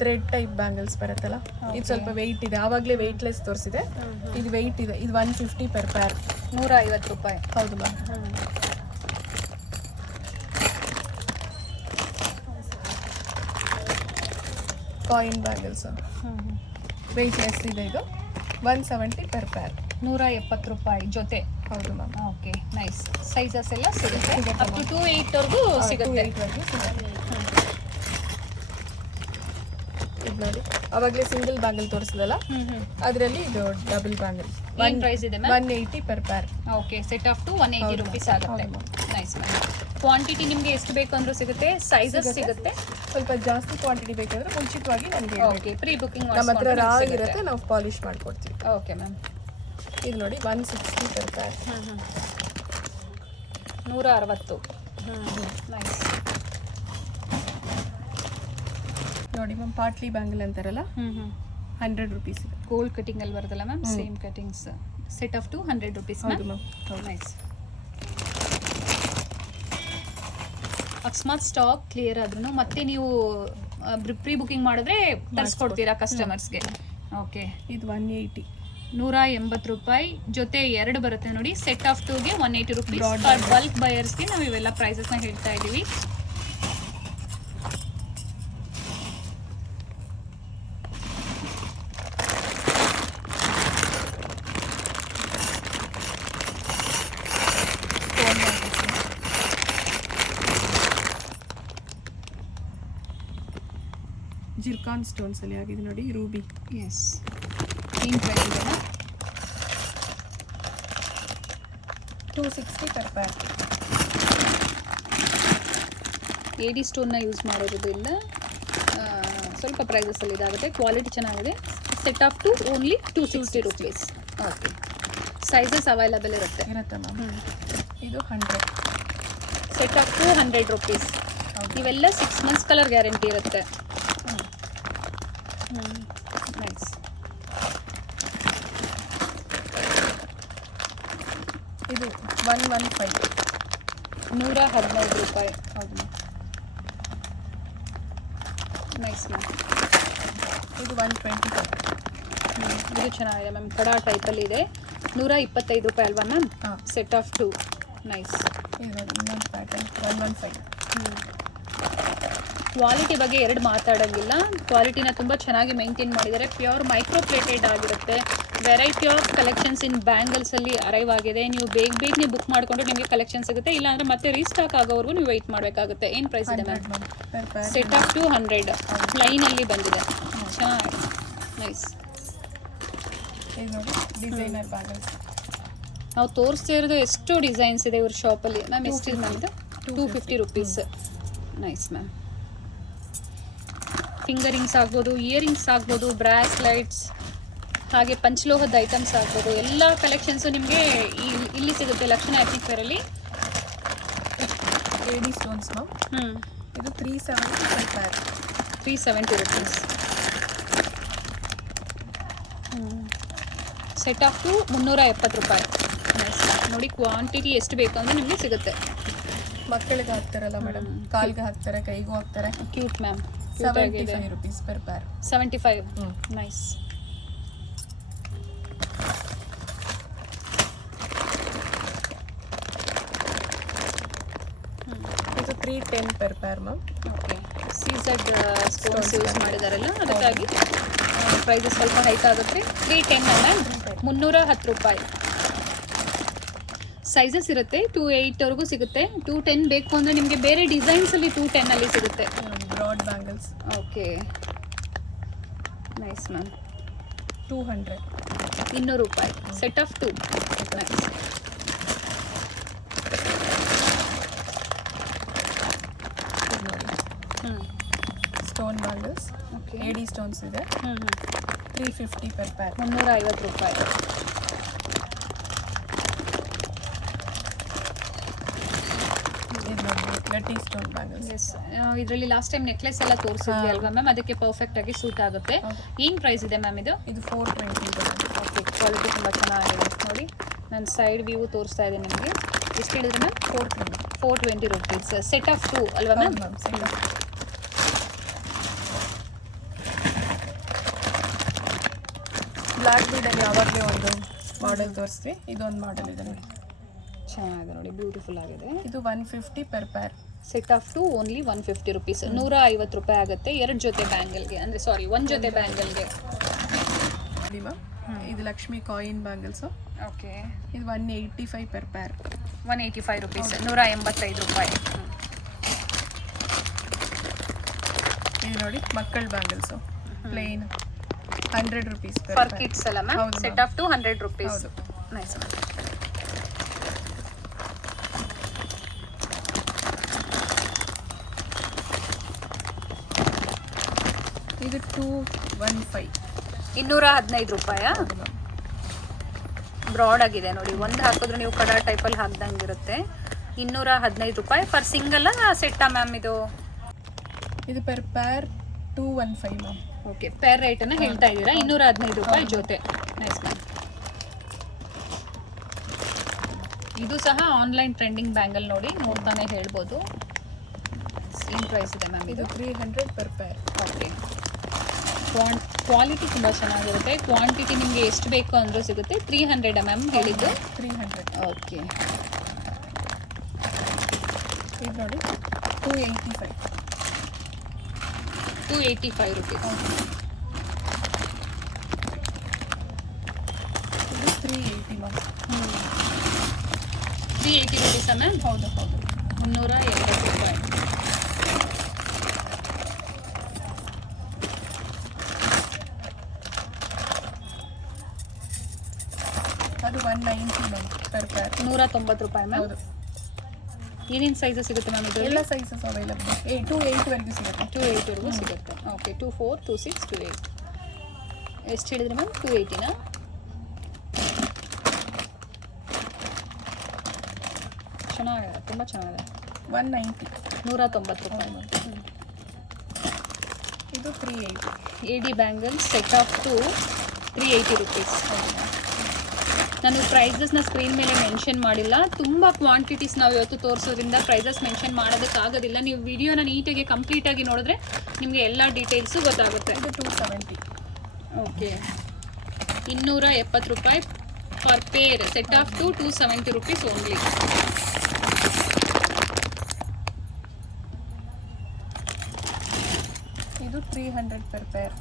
ಥ್ರೆಡ್ ಟೈಪ್ ಬ್ಯಾಂಗಲ್ಸ್ ಬರುತ್ತಲ್ಲ, ಇದು ಸ್ವಲ್ಪ ವೆಯ್ಟ್ ಇದೆ. ಆವಾಗಲೇ ವೆಯ್ಟ್ಲೆಸ್ ತೋರಿಸಿದೆ, ಇದು ವೆಯ್ಟ್ ಇದೆ. ಇದು 150 ಪರ್ ಪೇರ್. 150 ರೂಪಾಯಿ. ಹೌದು ಮ್ಯಾಮ್. ಕಾಯಿನ್ ಬ್ಯಾಂಗಲ್ಸ್ ವೆಯ್ಟ್ಲೆಸ್ ಇದೆ. ಇದು 170 ಪರ್ ಪೇರ್. 170 ರೂಪಾಯಿ ಜೊತೆ. ಹೌದು ಮ್ಯಾಮ್. Okay, nice. ಸೈಜಸ್ ಎಲ್ಲ ಸಿಗುತ್ತೆ, ಅಪ್ ಟು 2.8 ವರೆಗೂ ಸಿಗುತ್ತೆ. ಇದು ನೋಡಿ, ಅವಾಗಲೇ ಸಿಂಗಲ್ ಬ್ಯಾಂಗಲ್ ತೋರಿಸಿದಲ್ಲ, ಅದರಲ್ಲಿ ಇದು ಡಬಲ್ ಬ್ಯಾಂಗಲ್. ಏನು ಪ್ರೈಸ್ ಇದೆ ma'am? 180 per pair. Okay, set of two 180 rupees ಆಗುತ್ತೆ. Nice ma'am. ಕ್ವಾಂಟಿಟಿ ನಿಮಗೆ ಎಷ್ಟು ಬೇಕು ಅಂದ್ರೂ ಸಿಗುತ್ತೆ, ಸೈಜಸ್ ಸಿಗುತ್ತೆ. ಸ್ವಲ್ಪ ಜಾಸ್ತಿ ಕ್ವಾಂಟಿಟಿ ಬೇಕಾದ್ರೆ ಮುಂಚಿತವಾಗಿ ನನಗೆ ಓಕೆ, ಪ್ರೀ ಬುಕಿಂಗ್ ನಮ್ಮ ಹತ್ರ ರಾ ಇರುತ್ತೆ, ನಾವು ಪಾಲಿಶ್ ಮಾಡಿಕೊಡ್ತೀವಿ. Okay ma'am. ಇದು ನೋಡಿ, 160 ಪರ್ ಪೇರ್. 160. ನೈಸ್. ನೋಡಿ ಮ್ಯಾಮ್, ಪಾಟ್ಲಿ ಬ್ಯಾಂಗಲ್ ಅಂತಾರಲ್ಲ, 100 ರುಪೀಸ್ ಇದೆ. ಗೋಲ್ಡ್ ಕಟಿಂಗ್ ಅಲ್ಲಿ ಬರುತ್ತಲ್ಲ ma'am, same cuttings. Set of two 100 rupees. ಹೌದು ಮ್ಯಾಮ್. ನೈಸ್. ಅಕಸ್ಮಾತ್ ಸ್ಟಾಕ್ ಕ್ಲಿಯರ್ ಆದ್ರೂ ಮತ್ತೆ ನೀವು ಪ್ರೀ ಬುಕಿಂಗ್ ಮಾಡಿದ್ರೆ ತರಿಸ್ಕೊಡ್ತೀರಾ ಕಸ್ಟಮರ್ಸ್ಗೆ. ಓಕೆ, ಇದು 180. 180 ರೂಪಾಯಿ ಜೊತೆ 2 ಬರುತ್ತೆ ನೋಡಿ. ಸೆಟ್ ಆಫ್ ಟೂಗೆ 180 ರುಪೀಸ್. ಫಾರ್ ಬಲ್ಕ್ ಬಯರ್ಸ್ಗೆ ನಾವು ಇವೆಲ್ಲ ಪ್ರೈಸಸ್ನ ಹೇಳ್ತಾ ಇದ್ದೀವಿ. ಸಿಲಿಕಾನ್ ಸ್ಟೋನ್ಸ್ ಅಲ್ಲಿ ಆಗಿದೆ ನೋಡಿ, ರೂಬಿ. ಎಸ್, ಏನು ಪ್ರೈಸ್ ಇದೆ ಮ್ಯಾಮ್? 260 per pair. AD ಸ್ಟೋನ್ನ ಯೂಸ್ ಮಾಡಿರೋದ್ರಿಂದ ಸ್ವಲ್ಪ ಪ್ರೈಸಸಲ್ಲಿ ಇದಾಗುತ್ತೆ. ಕ್ವಾಲಿಟಿ ಚೆನ್ನಾಗಿದೆ. Set of two only 260 rupees. Okay, sizes available ಇರುತ್ತೆ ಮ್ಯಾಮ್. ಇದು 100. Set of two 100 rupees. ಇವೆಲ್ಲ 6 ಮಂತ್ಸ್ ಕಲರ್ ಗ್ಯಾರಂಟಿ ಇರುತ್ತೆ. ನೈಸ್. ಇದು 115. 115 ರೂಪಾಯಿ. ಹೌದು ಮ್ಯಾಮ್. Nice ma'am. ಇದು 125. ಇದು ಚೆನ್ನಾಗಿದೆ ಮ್ಯಾಮ್, ಕಡಾ ಟೈಪಲ್ಲಿ ಇದೆ. 125 ರೂಪಾಯಿ ಅಲ್ವಾ ಮ್ಯಾಮ್? ಹಾಂ. Set of two. ನೈಸ್. ಇದು ನೋಡಿ ಇನ್ನೊಂದು ಪ್ಯಾಟರ್ನ್ 115. ಕ್ವಾಲಿಟಿ ಬಗ್ಗೆ ಎರಡು ಮಾತಾಡೋಂಗಿಲ್ಲ. ಕ್ವಾಲಿಟಿನ ತುಂಬ ಚೆನ್ನಾಗಿ ಮೇಂಟೈನ್ ಮಾಡಿದ್ದಾರೆ. ಪ್ಯೂರ್ ಮೈಕ್ರೋ ಪ್ಲೇಟೆಡ್ ಆಗಿರುತ್ತೆ. ವೆರೈಟಿ ಆಫ್ ಕಲೆಕ್ಷನ್ಸ್ ಇನ್ ಬ್ಯಾಂಗಲ್ಸಲ್ಲಿ ಅರೈವ್ ಆಗಿದೆ. ನೀವು ಬೇಗನೆ ಬುಕ್ ಮಾಡಿಕೊಂಡ್ರೆ ನಿಮಗೆ ಕಲೆಕ್ಷನ್ ಸಿಗುತ್ತೆ. ಇಲ್ಲಾಂದರೆ ಮತ್ತೆ ರೀಸ್ಟಾಕ್ ಆಗೋವರೆಗೂ ನೀವು ವೆಯ್ಟ್ ಮಾಡಬೇಕಾಗುತ್ತೆ. ಏನು ಪ್ರೈಸ್ ಇದೆ ಮ್ಯಾಮ್? Set of two 100. ಲೈನಲ್ಲಿ ಬಂದಿದೆ. ಚೆನ್ನಾಗಿದೆ. ನೈಸ್. ಇದು ನೋಡಿ ಡಿಸೈನರ್ ಬ್ಯಾಂಗಲ್ಸ್. ನಾವು ತೋರಿಸ್ತಾ ಇರೋದು ಎಷ್ಟು ಡಿಸೈನ್ಸ್ ಇದೆ ಇವ್ರ ಶಾಪಲ್ಲಿ ಮ್ಯಾಮ್. ಎಷ್ಟಿದೆ ಮ್ಯಾಮ್ ಇದು? 250 ರುಪೀಸ್. Nice ma'am. ಫಿಂಗರಿಂಗ್ಸ್ ಆಗ್ಬೋದು, ಇಯರಿಂಗ್ಸ್ ಆಗ್ಬೋದು, ಬ್ರಾಸ್ಲೈಟ್ಸ್, ಹಾಗೆ ಪಂಚಲೋಹದ ಐಟಮ್ಸ್ ಆಗ್ಬೋದು. ಎಲ್ಲ ಕಲೆಕ್ಷನ್ಸು ನಿಮಗೆ ಇಲ್ಲಿ ಸಿಗುತ್ತೆ ಲಕ್ಷಣ ಎಥ್ನಿಕ್ ವೇರಲ್ಲಿ. AD stones ma'am. ಇದು 370 per pair. 370 rupees. Set of two 370 ರೂಪಾಯಿ. ನೈಸ್. ನೋಡಿ ಕ್ವಾಂಟಿಟಿ ಎಷ್ಟು ಬೇಕು ಅಂದರೆ ನಿಮಗೆ ಸಿಗುತ್ತೆ. ಮಕ್ಕಳಿಗೆ ಹಾಕ್ತಾರಲ್ಲ ಮೇಡಮ್, ಕಾಲ್ಗೆ ಹಾಕ್ತಾರೆ, ಕೈಗೂ ಹಾಕ್ತಾರೆ. Cute ma'am. 75 rupees per pair. 75. Nice. ಇದು 310 per pair ಮ್ಯಾಮ್. ಓಕೆ, ಸೀಸೆಡ್ ಸ್ಟೋನ್ಸ್ ಯೂಸ್ ಮಾಡಿದಾರಲ್ಲ, ಅದಕ್ಕಾಗಿ ಪ್ರೈಸಸ್ ಸ್ವಲ್ಪ ಹೈಕ್ ಆಗುತ್ತೆ. 310 ಮ್ಯಾಮ್. 310 ರೂಪಾಯಿ. ಸೈಜಸ್ ಇರುತ್ತೆ 2.8ವರೆಗೂ ಸಿಗುತ್ತೆ. 210 ಬೇಕು ಅಂದರೆ ನಿಮಗೆ ಬೇರೆ ಡಿಸೈನ್ಸಲ್ಲಿ 210ಅಲ್ಲಿ ಸಿಗುತ್ತೆ. Broad bangles. Okay, nice ma'am. 200. 200 ರೂಪಾಯಿ. Set of 2. Nice. Stone bangles. Okay, AD stones ಇದೆ. 350 per pair. 350 ರೂಪಾಯಿ. ಇದು ನೋಡಿ ಗಟ್ಟಿ ಸ್ಟೋನ್ ಬ್ಯಾಂಗಲ್ಸ್. ಎಸ್, ಇದರಲ್ಲಿ ಲಾಸ್ಟ್ ಟೈಮ್ ನೆಕ್ಲೆಸ್ ಎಲ್ಲ ತೋರಿಸಿದ್ವಿ ಅಲ್ವಾ ಮ್ಯಾಮ್, ಅದಕ್ಕೆ ಪರ್ಫೆಕ್ಟ್ ಆಗಿ ಸೂಟ್ ಆಗುತ್ತೆ. ಏನು ಪ್ರೈಸ್ ಇದೆ ಮ್ಯಾಮ್ ಇದು? ಇದು 420. ಓಕೆ, ಕ್ವಾಲಿಟಿ ತುಂಬ ಚೆನ್ನಾಗಿದೆ. ನೋಡಿ ನಾನು ಸೈಡ್ ವ್ಯೂ ತೋರಿಸ್ತಾ ಇದ್ದೀನಿ ನಿಮಗೆ. ಎಷ್ಟು ಹೇಳಿದ್ರೆ ಮ್ಯಾಮ್? 420 ರುಪೀಸ್. ಸೆಟ್ ಆಫ್ 2 ಅಲ್ವಾ ಮ್ಯಾಮ್? ಬ್ಲ್ಯಾಕ್ ಬೀಡಲ್ಲಿ ಯಾವಾಗಲೇ ಒಂದು ಮಾಡೆಲ್ ತೋರಿಸ್ತೀವಿ. ಇದೊಂದು ಮಾಡೆಲ್ ಇದೆ ನೋಡಿ, ಚೆನ್ನಾಗಿದೆ ನೋಡಿ, ಬ್ಯೂಟಿಫುಲ್ ಆಗಿದೆ. ಇದು 150 per pair. Set of 2 only 150 rupees. 150 ರೂಪಾಯಿ ಆಗುತ್ತೆ 2 ಜೊತೆ ಬ್ಯಾಂಗಲ್ಗೆ, ಅಂದರೆ ಸಾರಿ 1 ಜೊತೆ ಬ್ಯಾಂಗಲ್ಗೆ. ಇದು ಲಕ್ಷ್ಮಿ ಕಾಯಿನ್ ಬ್ಯಾಂಗಲ್ಸ್. ಓಕೆ, ಇದು 185 per pair. 185 ರುಪೀಸ್. 185 ರೂಪಾಯಿ. ಇದು ನೋಡಿ ಮಕ್ಕಳ bangles plain 100 rupees per for pair. Kids ಅಲ್ಲ ಮ್ಯಾಮ್? ಹೌದು ಸೆಟ್ ಆಫ್ 200 ರುಪೀಸ್. ಹೌದು. Nice ma'am. ಇದು 215. 215 ರೂಪಾಯಾ? ಬ್ರಾಡ್ ಆಗಿದೆ ನೋಡಿ, ಒಂದು ಹಾಕಿದ್ರೆ ನೀವು ಕಡಾ ಟೈಪಲ್ಲಿ ಹಾಕ್ದಂಗೆ ಇರುತ್ತೆ. 215 ರೂಪಾಯಿ ಫಾರ್ ಸಿಂಗಲ್ ಸೆಟ್ಟಾ ಮ್ಯಾಮ್ ಇದು? ಇದು per pair 215 ma'am. Okay, pair ರೇಟನ್ನು ಹೇಳ್ತಾ ಇದ್ದೀರಾ. 215 ರೂಪಾಯಿ ಜೊತೆ. Nice ma'am. ಇದು ಸಹ ಆನ್ಲೈನ್ ಟ್ರೆಂಡಿಂಗ್ ಬ್ಯಾಂಗಲ್ ನೋಡಿ, ನೋಡ್ತಾನೆ ಹೇಳ್ಬೋದು. ಏನು ಪ್ರೈಸ್ ಇದೆ ಮ್ಯಾಮ್ ಇದು ಇದು? 300 per pair. ಓಕೆ, ಕ್ವಾಲಿಟಿ ತುಂಬ ಚೆನ್ನಾಗಿರುತ್ತೆ. ಕ್ವಾಂಟಿಟಿ ನಿಮಗೆ ಎಷ್ಟು ಬೇಕು ಅಂದರೂ ಸಿಗುತ್ತೆ. 300 ಮ್ಯಾಮ್ ಹೇಳಿದ್ದು? 300. ಓಕೆ, ಇದು ನೋಡಿ 285. 285 ರುಪೀಸ್. ಇದು 380 ಮ್ಯಾಮ್. 380 ರುಪೀಸಾ ಮ್ಯಾಮ್? ಹೌದು ಹೌದು. 380 ರೂಪಾಯಿ. ಅದು 190 ಮ್ಯಾಮ್ ಪರ್ ಪೇರ್. 190 ರೂಪಾಯಿ ಮ್ಯಾಮ್. ಹೌದು. ಏನೇನು ಸೈಜಸ್ ಸಿಗುತ್ತೆ ಮ್ಯಾಮ್ ಇದರಲ್ಲಿ? ಎಲ್ಲ ಸೈಜಸ್ ಅವೈಲಬಲ್. 2 8 ವರೆಗೂ ಸಿಗುತ್ತೆ. 2 8 ವರೆಗೂ ಸಿಗುತ್ತೆ. ಓಕೆ, 2 4 2 6 2 8. ಎಷ್ಟು ಹೇಳಿದ್ರಿ ಮ್ಯಾಮ್? 280ನಾ? ಚೆನ್ನಾಗಿದೆ, ತುಂಬ ಚೆನ್ನಾಗಿದೆ. 190. 190 ರೂಪಾಯಿ ಮ್ಯಾಮ್. ಇದು 380. AD bangle set of 2 380 rupees. ನಾನು ಪ್ರೈಸಸ್ನ ಸ್ಕ್ರೀನ್ ಮೇಲೆ ಮೆನ್ಷನ್ ಮಾಡಿಲ್ಲ. ತುಂಬ ಕ್ವಾಂಟಿಟೀಸ್ ನಾವು ಇವತ್ತು ತೋರಿಸೋದ್ರಿಂದ ಪ್ರೈಸಸ್ ಮೆನ್ಷನ್ ಮಾಡೋದಕ್ಕಾಗೋದಿಲ್ಲ. ನೀವು ವಿಡಿಯೋನ ನೀಟಾಗಿ ಕಂಪ್ಲೀಟಾಗಿ ನೋಡಿದ್ರೆ ನಿಮಗೆ ಎಲ್ಲ ಡೀಟೇಲ್ಸು ಗೊತ್ತಾಗುತ್ತೆ. ಇದು 270. ಓಕೆ, 270 ರೂಪಾಯಿ per pair. Set of 270 rupees only. ಇದು 300 ಪರ್ ಪೇರ್.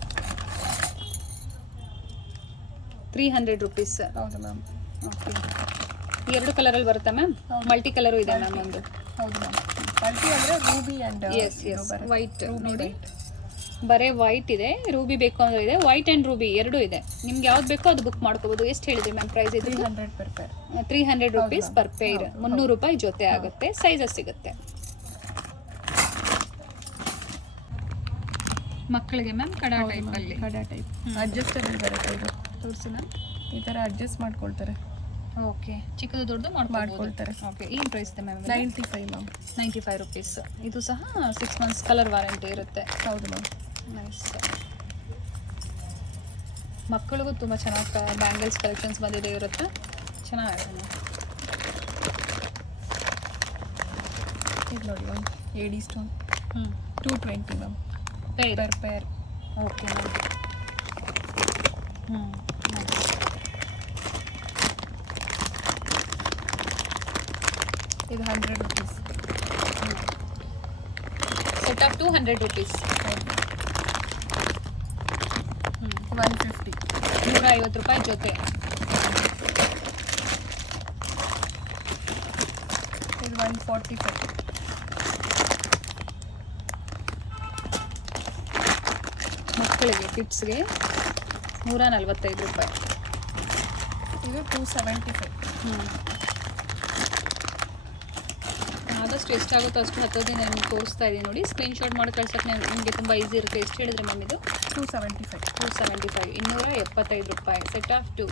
300 ರುಪೀಸ್. ಹೌದು ಮ್ಯಾಮ್. ಓಕೆ, 2 ಕಲರಲ್ಲಿ ಬರುತ್ತಾ ಮ್ಯಾಮ್? ಮಲ್ಟಿ ಕಲರು ಇದೆ ಮ್ಯಾಮ್ ಒಂದು. ಹೌದು ಮ್ಯಾಮ್. ಮಲ್ಟಿ ಅಂದರೆ ರೂಬಿ ಆ್ಯಂಡ್ ಎಸ್ ವೈಟ್ ನೋಡಿ, ಬರೀ ವೈಟ್ ಇದೆ. ರೂಬಿ ಬೇಕು ಅಂದ್ರೆ ಇದೆ, ವೈಟ್ ಆ್ಯಂಡ್ ರೂಬಿ ಎರಡೂ ಇದೆ. ನಿಮ್ಗೆ ಯಾವ್ದು ಬೇಕೋ ಅದು ಬುಕ್ ಮಾಡ್ಕೋಬೋದು. ಎಷ್ಟು ಹೇಳಿದ್ರಿ ಮ್ಯಾಮ್ ಪ್ರೈಸ್ ಇದು? 300 per pair. 300 rupees per pair. 300 ರೂಪಾಯಿ ಜೊತೆ ಆಗುತ್ತೆ. ಸೈಜಸ್ ಸಿಗುತ್ತೆ ಮಕ್ಕಳಿಗೆ ಮ್ಯಾಮ್. ಕಡಾ ಟೈಪಲ್ಲಿ. ಕಡಾ ಟೈಪ್ ಅಡ್ಜಸ್ಟಬಲ್ ಬರುತ್ತೆ ಇದು. ತೋರಿಸಿ ಮ್ಯಾಮ್. ಈ ಥರ ಅಡ್ಜಸ್ಟ್ ಮಾಡ್ಕೊಳ್ತಾರೆ. ಓಕೆ, ಚಿಕ್ಕದು ದೊಡ್ಡದು ಮಾಡ್ಕೊಳ್ತಾರೆ. ಓಕೆ, ಏನು ಪ್ರೈಸ್ ಇದೆ ಮ್ಯಾಮ್? 95 ಮ್ಯಾಮ್. 95 ರುಪೀಸ್. ಇದು ಸಹ 6 ಮಂತ್ಸ್ ಕಲರ್ ವಾರಂಟಿ ಇರುತ್ತೆ. ಹೌದು ಮ್ಯಾಮ್. ನೈಸ್. ಮಕ್ಕಳಿಗೂ ತುಂಬ ಚೆನ್ನಾಗಿ ಬ್ಯಾಂಗಲ್ಸ್ ಕಲೆಕ್ಷನ್ಸ್ ಬಂದಿದೆ ಇರುತ್ತೆ. ಚೆನ್ನಾಗಿದೆ ಮ್ಯಾಮ್. ಇದು ನೋಡಿ ma'am, AD stone. 220 ma'am pair. Per pair. Okay ma'am. ಇದು 100 ರುಪೀಸ್. Set of 200 rupees. 150. 150 ರೂಪಾಯಿ ಜೊತೆ. ಇದು 145. ಮಕ್ಕಳಿಗೆ ಕಿಡ್ಸ್ಗೆ 145 ರೂಪಾಯಿ. ಇದು 275. ಆದಷ್ಟು ಎಷ್ಟಾಗುತ್ತೋ ಅಷ್ಟು ಹತ್ತೋದೇ ನಾನು ತೋರಿಸ್ತಾ ಇದ್ದೀನಿ ನೋಡಿ. ಸ್ಕ್ರೀನ್ಶಾಟ್ ಮಾಡಿ ಕಳ್ಸೋಕ್ಕೆ ನಿಮಗೆ ತುಂಬ ಈಸಿ ಇರುತ್ತೆ. ಎಷ್ಟು ಹೇಳಿದ್ರೆ ಮ್ಯಾಮ್ ಇದು? 275. 275. 275 ರೂಪಾಯಿ. Set of 2.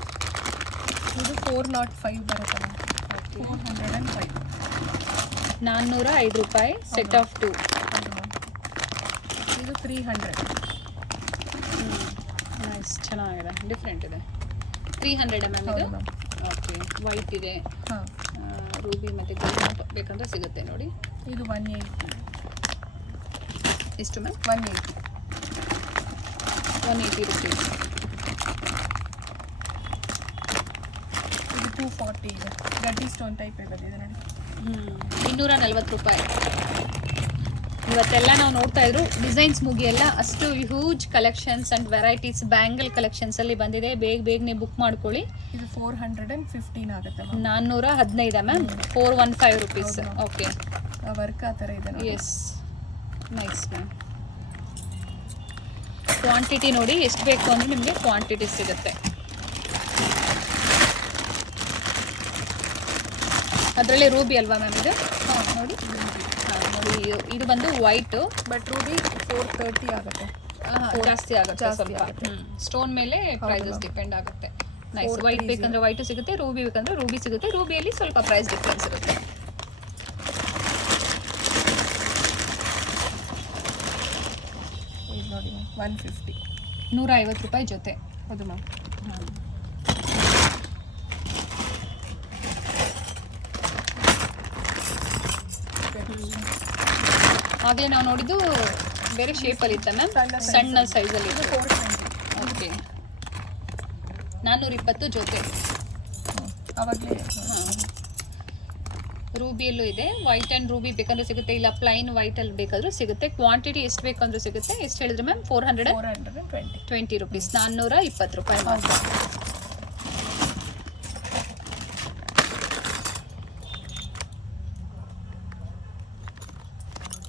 ಇದು 405 ಬರುತ್ತೆ ಮ್ಯಾಮ್. 405. 405 ರೂಪಾಯಿ. Set of 2. ಹೌದು ಮ್ಯಾಮ್. ಇದು 300. ನೈಸ್, ಚೆನ್ನಾಗಿದೆ, ಡಿಫ್ರೆಂಟ್ ಇದೆ. 300 ಮ್ಯಾಮ್ ಇದು? ಮ್ಯಾಮ್. ಓಕೆ, ವೈಟ್ ಇದೆ, ಹಾಂ. ರೂಬಿ ಮತ್ತು ಗೋಲ್ಡ್ ಬೇಕಂದ್ರೆ ಸಿಗುತ್ತೆ ನೋಡಿ. ಇದು 180. ಎಷ್ಟು ಮ್ಯಾಮ್? 180. 180 ರುಪೀಸ್. ಇದು 240 ಇದೆ. ಗಡ್ಡಿ ಸ್ಟೋನ್ ಟೈಪ್ ಬಂದಿದೆ ನೋಡಿ. 240 ರೂಪಾಯಿ. ಇವತ್ತೆಲ್ಲ ನಾವು ನೋಡ್ತಾ ಇದ್ರು ಡಿಸೈನ್ಸ್ ಮುಗಿಯಲ್ಲ, ಅಷ್ಟು huge collections and varieties bangle ಕಲೆಕ್ಷನ್ಸಲ್ಲಿ ಬಂದಿದೆ. ಬೇಗನೆ ಬುಕ್ ಮಾಡ್ಕೊಳ್ಳಿ. ಇದು 415 ಆಗುತ್ತೆ ma'am. 415 ma'am. 415 rupees. Okay, work ಆ ಥರ ಇದೆ ನೋಡಿ. S, nice ma'am. ಕ್ವಾಂಟಿಟಿ ನೋಡಿ, ಎಷ್ಟು ಬೇಕು ಅಂದರೆ ನಿಮಗೆ ಕ್ವಾಂಟಿಟಿ ಸಿಗುತ್ತೆ. ಅದರಲ್ಲಿ ರೂಬಿ ಅಲ್ವಾ ಮ್ಯಾಮ್ ಇದು? ಹಾಂ ನೋಡಿ. ನೋಡಿ, ಇದು ಬಂದು ವೈಟು. ಬಟ್ ರೂಬಿ 430 ಆಗುತ್ತೆ. ಜಾಸ್ತಿ ಆಗುತ್ತೆ ಸ್ವಲ್ಪ. ಸ್ಟೋನ್ ಮೇಲೆ ಪ್ರೈಸಸ್ ಡಿಪೆಂಡ್ ಆಗುತ್ತೆ. ನೈಸ್. ವೈಟ್ ಬೇಕಂದ್ರೆ ವೈಟು ಸಿಗುತ್ತೆ, ರೂಬಿ ಬೇಕಂದ್ರೆ ರೂಬಿ ಸಿಗುತ್ತೆ. ರೂಬಿಯಲ್ಲಿ ಸ್ವಲ್ಪ ಪ್ರೈಸ್ ಡಿಫ್ರೆನ್ಸ್ ಇರುತ್ತೆ. ಇದು ನೋಡಿ ಮ್ಯಾಮ್, 150. 150 ರೂಪಾಯಿ ಜೊತೆ. ಹೌದು ಮ್ಯಾಮ್. ಆಗಲೇ ನಾವು ನೋಡಿದ್ದು ಬೇರೆ ಶೇಪಲ್ಲಿ ಇತ್ತ ಮ್ಯಾಮ್, ಸಣ್ಣ ಸೈಜಲ್ಲಿ ಇದು ಇತ್ತು. 420. ಓಕೆ, 420 ಜೊತೆ. ಅವಾಗಲೇ ರೂಬಿಯಲ್ಲೂ ಇದೆ. ವೈಟ್ ಆ್ಯಂಡ್ ರೂಬಿ ಬೇಕಂದ್ರೆ ಸಿಗುತ್ತೆ, ಇಲ್ಲ ಪ್ಲೈನ್ ವೈಟಲ್ಲಿ ಬೇಕಾದರೂ ಸಿಗುತ್ತೆ. ಕ್ವಾಂಟಿಟಿ ಎಷ್ಟು ಬೇಕಂದ್ರೂ ಸಿಗುತ್ತೆ. ಎಷ್ಟು ಹೇಳಿದ್ರೆ ಮ್ಯಾಮ್? 420 ರುಪೀಸ್. 420 ರೂಪಾಯಿ.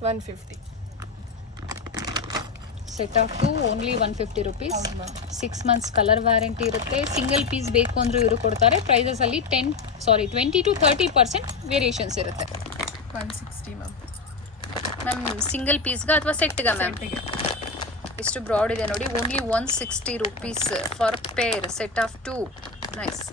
150. Set of two only 150 rupees. ಹೌದು ಮ್ಯಾಮ್. 6 ಮಂತ್ಸ್ ಕಲರ್ ವ್ಯಾರಂಟಿ ಇರುತ್ತೆ. ಸಿಂಗಲ್ ಪೀಸ್ ಬೇಕು ಅಂದರೂ ಇವರು ಕೊಡ್ತಾರೆ. ಪ್ರೈಸಸಲ್ಲಿ 20 to 30% ವೇರಿಯೇಷನ್ಸ್ ಇರುತ್ತೆ 160 ಮ್ಯಾಮ್. ಮ್ಯಾಮ್ ಸಿಂಗಲ್ ಪೀಸ್ಗೆ ಅಥವಾ ಸೆಟ್ಗೆ ಮ್ಯಾಮ್? ಸೆಟ್ಟಿಗೆ ಎಷ್ಟು ಬ್ರಾಡ್ ಇದೆ ನೋಡಿ. Only 160 rupees for pair. Set of 2. Nice.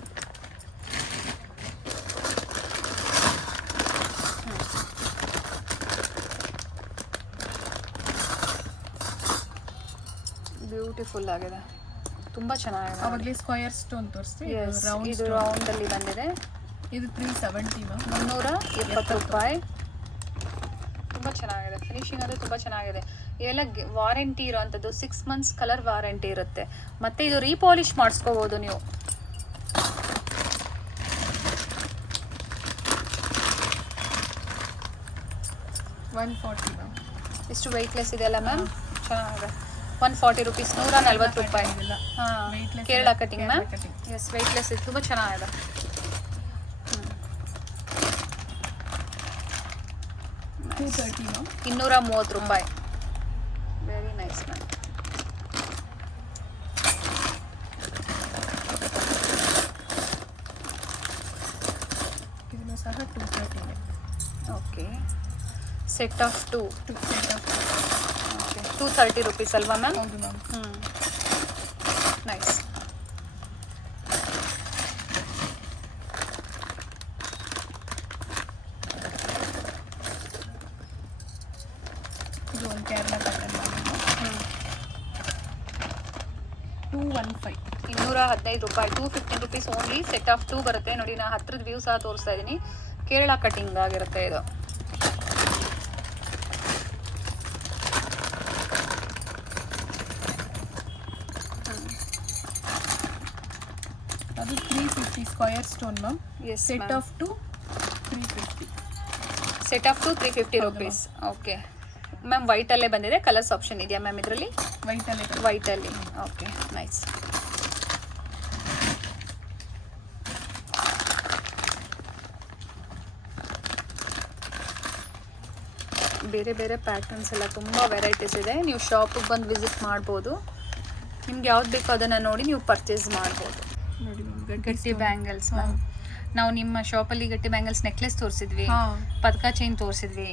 Beautiful ಆಗಿದೆ, ತುಂಬ ಚೆನ್ನಾಗಿದೆ. ಅವಾಗಲೇ ಸ್ಕ್ವಯರ್ ಸ್ಟೋನ್ ತೋರಿಸ್ತೀವಿ. ಇದು ರೌಂಡಲ್ಲಿ ಬಂದಿದೆ. ಇದು 370 ಮ್ಯಾಮ್. 320 ರೂಪಾಯಿ. ತುಂಬ ಚೆನ್ನಾಗಿದೆ ಫಿನಿಶಿಂಗ್, ಅದು ತುಂಬ ಚೆನ್ನಾಗಿದೆ. ಇವೆಲ್ಲ ವಾರಂಟಿ ಇರೋವಂಥದ್ದು. 6 ಮಂತ್ಸ್ ಕಲರ್ ವಾರಂಟಿ ಇರುತ್ತೆ. ಮತ್ತು ಇದು ರೀಪಾಲಿಶ್ ಮಾಡಿಸ್ಕೋಬೋದು ನೀವು. $140 ಮ್ಯಾಮ್. ಇಷ್ಟು ವೆಯ್ಟ್ಲೆಸ್ ಇದೆಯಲ್ಲ ಮ್ಯಾಮ್, ಚೆನ್ನಾಗಿದೆ. 140 ರುಪೀಸ್, 140 ರೂಪಾಯಿ. ಹಾಂ, Weightless ಕೇರಳ ಇದೆ, cutting Kerala ma'am. cutting. Yes, weightless ಇದು ತುಂಬ ಚೆನ್ನಾಗಿದೆ. 230 ಮ್ಯಾಮ್. 230 ರೂಪಾಯಿ. Very nice ma'am. ಇದನ್ನು ಸಹ 230 okay, set of 2. Set of. Okay, 230 rupees ಅಲ್ವಾ ಮ್ಯಾಮ್? ಹೌದು ಮ್ಯಾಮ್. ನೈಸ್. ಇದು ಒಂದು ಕೇರಳ ಪ್ಯಾಟರ್ನ್ ಮ್ಯಾಮ್. 215. 215 ರೂಪಾಯಿ. 215 ರುಪೀಸ್ ಓನ್ಲಿ. ಸೆಟ್ ಆಫ್ 2 ಬರುತ್ತೆ ನೋಡಿ. ನಾನು ಹತ್ರದ ವ್ಯೂ ಸಹ ತೋರಿಸ್ತಾ ಇದ್ದೀನಿ. ಕೇರಳ ಕಟಿಂಗ್ ಆಗಿರುತ್ತೆ ಇದು. ಅದು 350 square stone ma'am. Yes, set of 2 350. Set of 2 350 rupees. Okay ma'am, ವೈಟಲ್ಲೇ ಬಂದಿದೆ. ಕಲರ್ಸ್ ಆಪ್ಷನ್ ಇದೆಯಾ ಮ್ಯಾಮ್ ಇದರಲ್ಲಿ? ವೈಟಲ್ಲೇ ವೈಟಲ್ಲಿ. Okay, nice. ಬೇರೆ ಬೇರೆ ಪ್ಯಾಟರ್ನ್ಸ್ ಎಲ್ಲ ತುಂಬ ವೆರೈಟೀಸ್ ಇದೆ. ನೀವು ಶಾಪಿಗೆ ಬಂದು ವಿಸಿಟ್ ಮಾಡ್ಬೋದು. ನಿಮ್ಗೆ ಯಾವ್ದು ಬೇಕೋ ಅದನ್ನು ನೋಡಿ ನೀವು ಪರ್ಚೇಸ್ ಮಾಡ್ಬೋದು. ನೋಡಿ ಮ್ಯಾಮ್, ಗಟ್ಟಿ ಬ್ಯಾಂಗಲ್ಸ್ ಮ್ಯಾಮ್. ನಾವು ನಿಮ್ಮ ಶಾಪಲ್ಲಿ ಗಟ್ಟಿ ಬ್ಯಾಂಗಲ್ಸ್ ನೆಕ್ಲೆಸ್ ತೋರಿಸಿದ್ವಿ, ಹಾಂ. ಪದಕ ಚೈನ್ ತೋರಿಸಿದ್ವಿ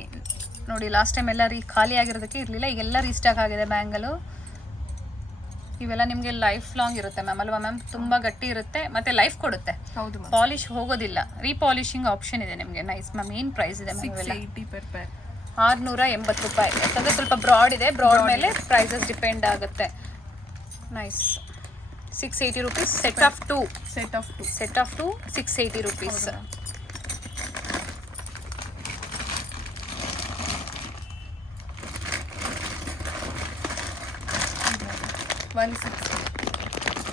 ನೋಡಿ. ಲಾಸ್ಟ್ ಟೈಮ್ ಎಲ್ಲ ಖಾಲಿ ಆಗಿರೋದಕ್ಕೆ ಇರಲಿಲ್ಲ. ಈಗೆಲ್ಲ ರೀಸ್ಟಾಕ್ ಆಗಿದೆ ಬ್ಯಾಂಗಲು. ಇವೆಲ್ಲ ನಿಮಗೆ ಲೈಫ್ ಲಾಂಗ್ ಇರುತ್ತೆ ಮ್ಯಾಮ್, ಅಲ್ವಾ ಮ್ಯಾಮ್? ತುಂಬ ಗಟ್ಟಿ ಇರುತ್ತೆ ಮತ್ತು ಲೈಫ್ ಕೊಡುತ್ತೆ. ಹೌದು ಮ್ಯಾಮ್. ಪಾಲಿಶ್ ಹೋಗೋದಿಲ್ಲ. ರೀಪಾಲಿಶಿಂಗ್ ಆಪ್ಷನ್ ಇದೆ ನಿಮಗೆ. Nice ma'am. ಏನು ಪ್ರೈಸ್ ಇದೆ ಮ್ಯಾಮ್ ಇವೆಲ್ಲ? 680 ಪರ್ ಪೇರ್. 680 ರೂಪಾಯಿ. ಯಾಕಂದರೆ ಸ್ವಲ್ಪ ಬ್ರಾಡ್ ಇದೆ. ಬ್ರಾಡ್ ಮೇಲೆ ಪ್ರೈಸಸ್ ಡಿಪೆಂಡ್ ಆಗುತ್ತೆ. Nice. 680 rupees. Set of 2. Set of 2. Set of 2 680 rupees.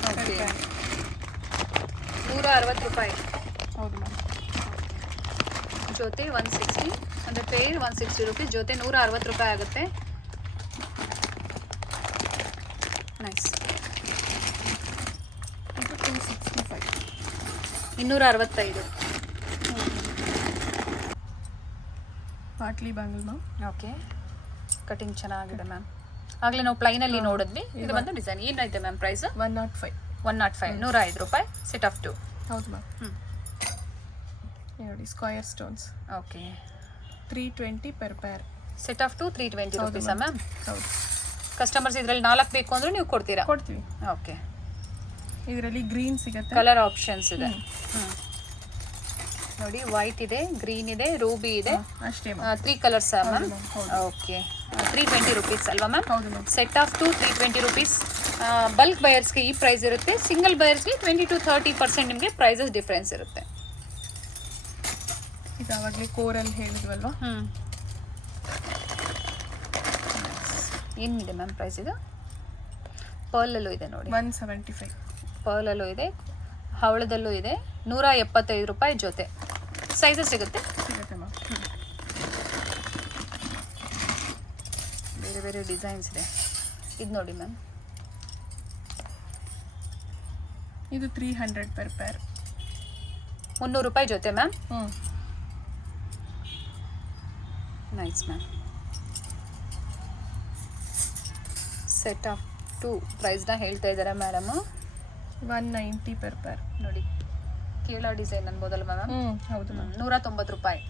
Okay, 160 ರೂಪಾಯಿ. ಹೌದು ಮ್ಯಾಮ್. ಜೊತೆ 160 ಅಂದರೆ ಪೇರ್ 160 ರುಪೀಸ್. ಜೊತೆ 160 ರೂಪಾಯಿ ಆಗುತ್ತೆ. ನೈಸ್. ಇದು 265. 265. Potli bangle ma'am. Okay, cutting ಚೆನ್ನಾಗಿದೆ ಮ್ಯಾಮ್. ಆಗಲೇ ನಾವು ಪ್ಲೈನಲ್ಲಿ ನೋಡಿದ್ವಿ. ಇದು ಬಂದು ಡಿಸೈನ್. ಏನೈತೆ ಮ್ಯಾಮ್ ಪ್ರೈಸ್? 105. 105. 105 ರೂಪಾಯಿ. Set of 2. ಹೌದು ಮ್ಯಾಮ್. ನೋಡಿ, square stones. Okay, 320 per pair. Set of 2 320 ರುಪೀಸಾ ಮ್ಯಾಮ್? ಹೌದು. ಕಸ್ಟಮರ್ಸ್ ಇದರಲ್ಲಿ 4 ಬೇಕು ಅಂದರೂ ನೀವು ಕೊಡ್ತೀರಾ? ಕೊಡ್ತೀವಿ. ಓಕೆ, ಇದರಲ್ಲಿ ಗ್ರೀನ್ ಸಿಗುತ್ತೆ. ಕಲರ್ ಆಪ್ಷನ್ಸ್ ಇದೆ. ನೋಡಿ, ವೈಟ್ ಇದೆ, ಗ್ರೀನ್ ಇದೆ, ರೂಬಿ ಇದೆ. ಅಷ್ಟೇ 3 ಕಲರ್ಸ್ ಮ್ಯಾಮ್. ಹೌದು. ಓಕೆ, 320 ರುಪೀಸ್ ಅಲ್ವಾ ಮ್ಯಾಮ್? ಹೌದು ma'am. Set of 2 320 rupees. Bulk ಬಯರ್ಸ್ಗೆ ಈ ಪ್ರೈಸ್ ಇರುತ್ತೆ. ಸಿಂಗಲ್ ಬಯರ್ಸ್ಗೆ 20 to 30% ನಿಮಗೆ ಪ್ರೈಸಸ್ ಡಿಫ್ರೆನ್ಸ್ ಇರುತ್ತೆ. ಇದು ಆವಾಗಲೇ ಕೋರಲ್ಲಿ ಹೇಳಿದ್ವಲ್ವಾ? ಏನಿದೆ ಮ್ಯಾಮ್ ಪ್ರೈಸ್ ಇದು? ಪರ್ಲಲ್ಲೂ ಇದೆ ನೋಡಿ. 175. ಪರ್ಲಲ್ಲೂ ಇದೆ, ಹವಳದಲ್ಲೂ ಇದೆ. 175 ರೂಪಾಯಿ ಜೊತೆ. ಸೈಜಸ್ ಸಿಗುತ್ತೆ. ಸಿಗುತ್ತೆ ಮ್ಯಾಮ್. ಬೇರೆ ಬೇರೆ ಡಿಸೈನ್ಸ್ ಇದೆ. ಇದು ನೋಡಿ ಮ್ಯಾಮ್. ಇದು 300 ಪರ್ ಪೇರ್. 300 ರೂಪಾಯಿ ಜೊತೆ ma'am. Nice ma'am. Set of 2 ಪ್ರೈಸ್ನ ಹೇಳ್ತಾ ಇದ್ದಾರೆ ಮೇಡಮ್. 190 per pair. ನೋಡಿ ಕೇಳೋ ಡಿಸೈನ್ ಅನ್ಬೋದಲ್ಲ ಮ್ಯಾಮ್. ಹೌದು ಮ್ಯಾಮ್. 190 ರೂಪಾಯಿ.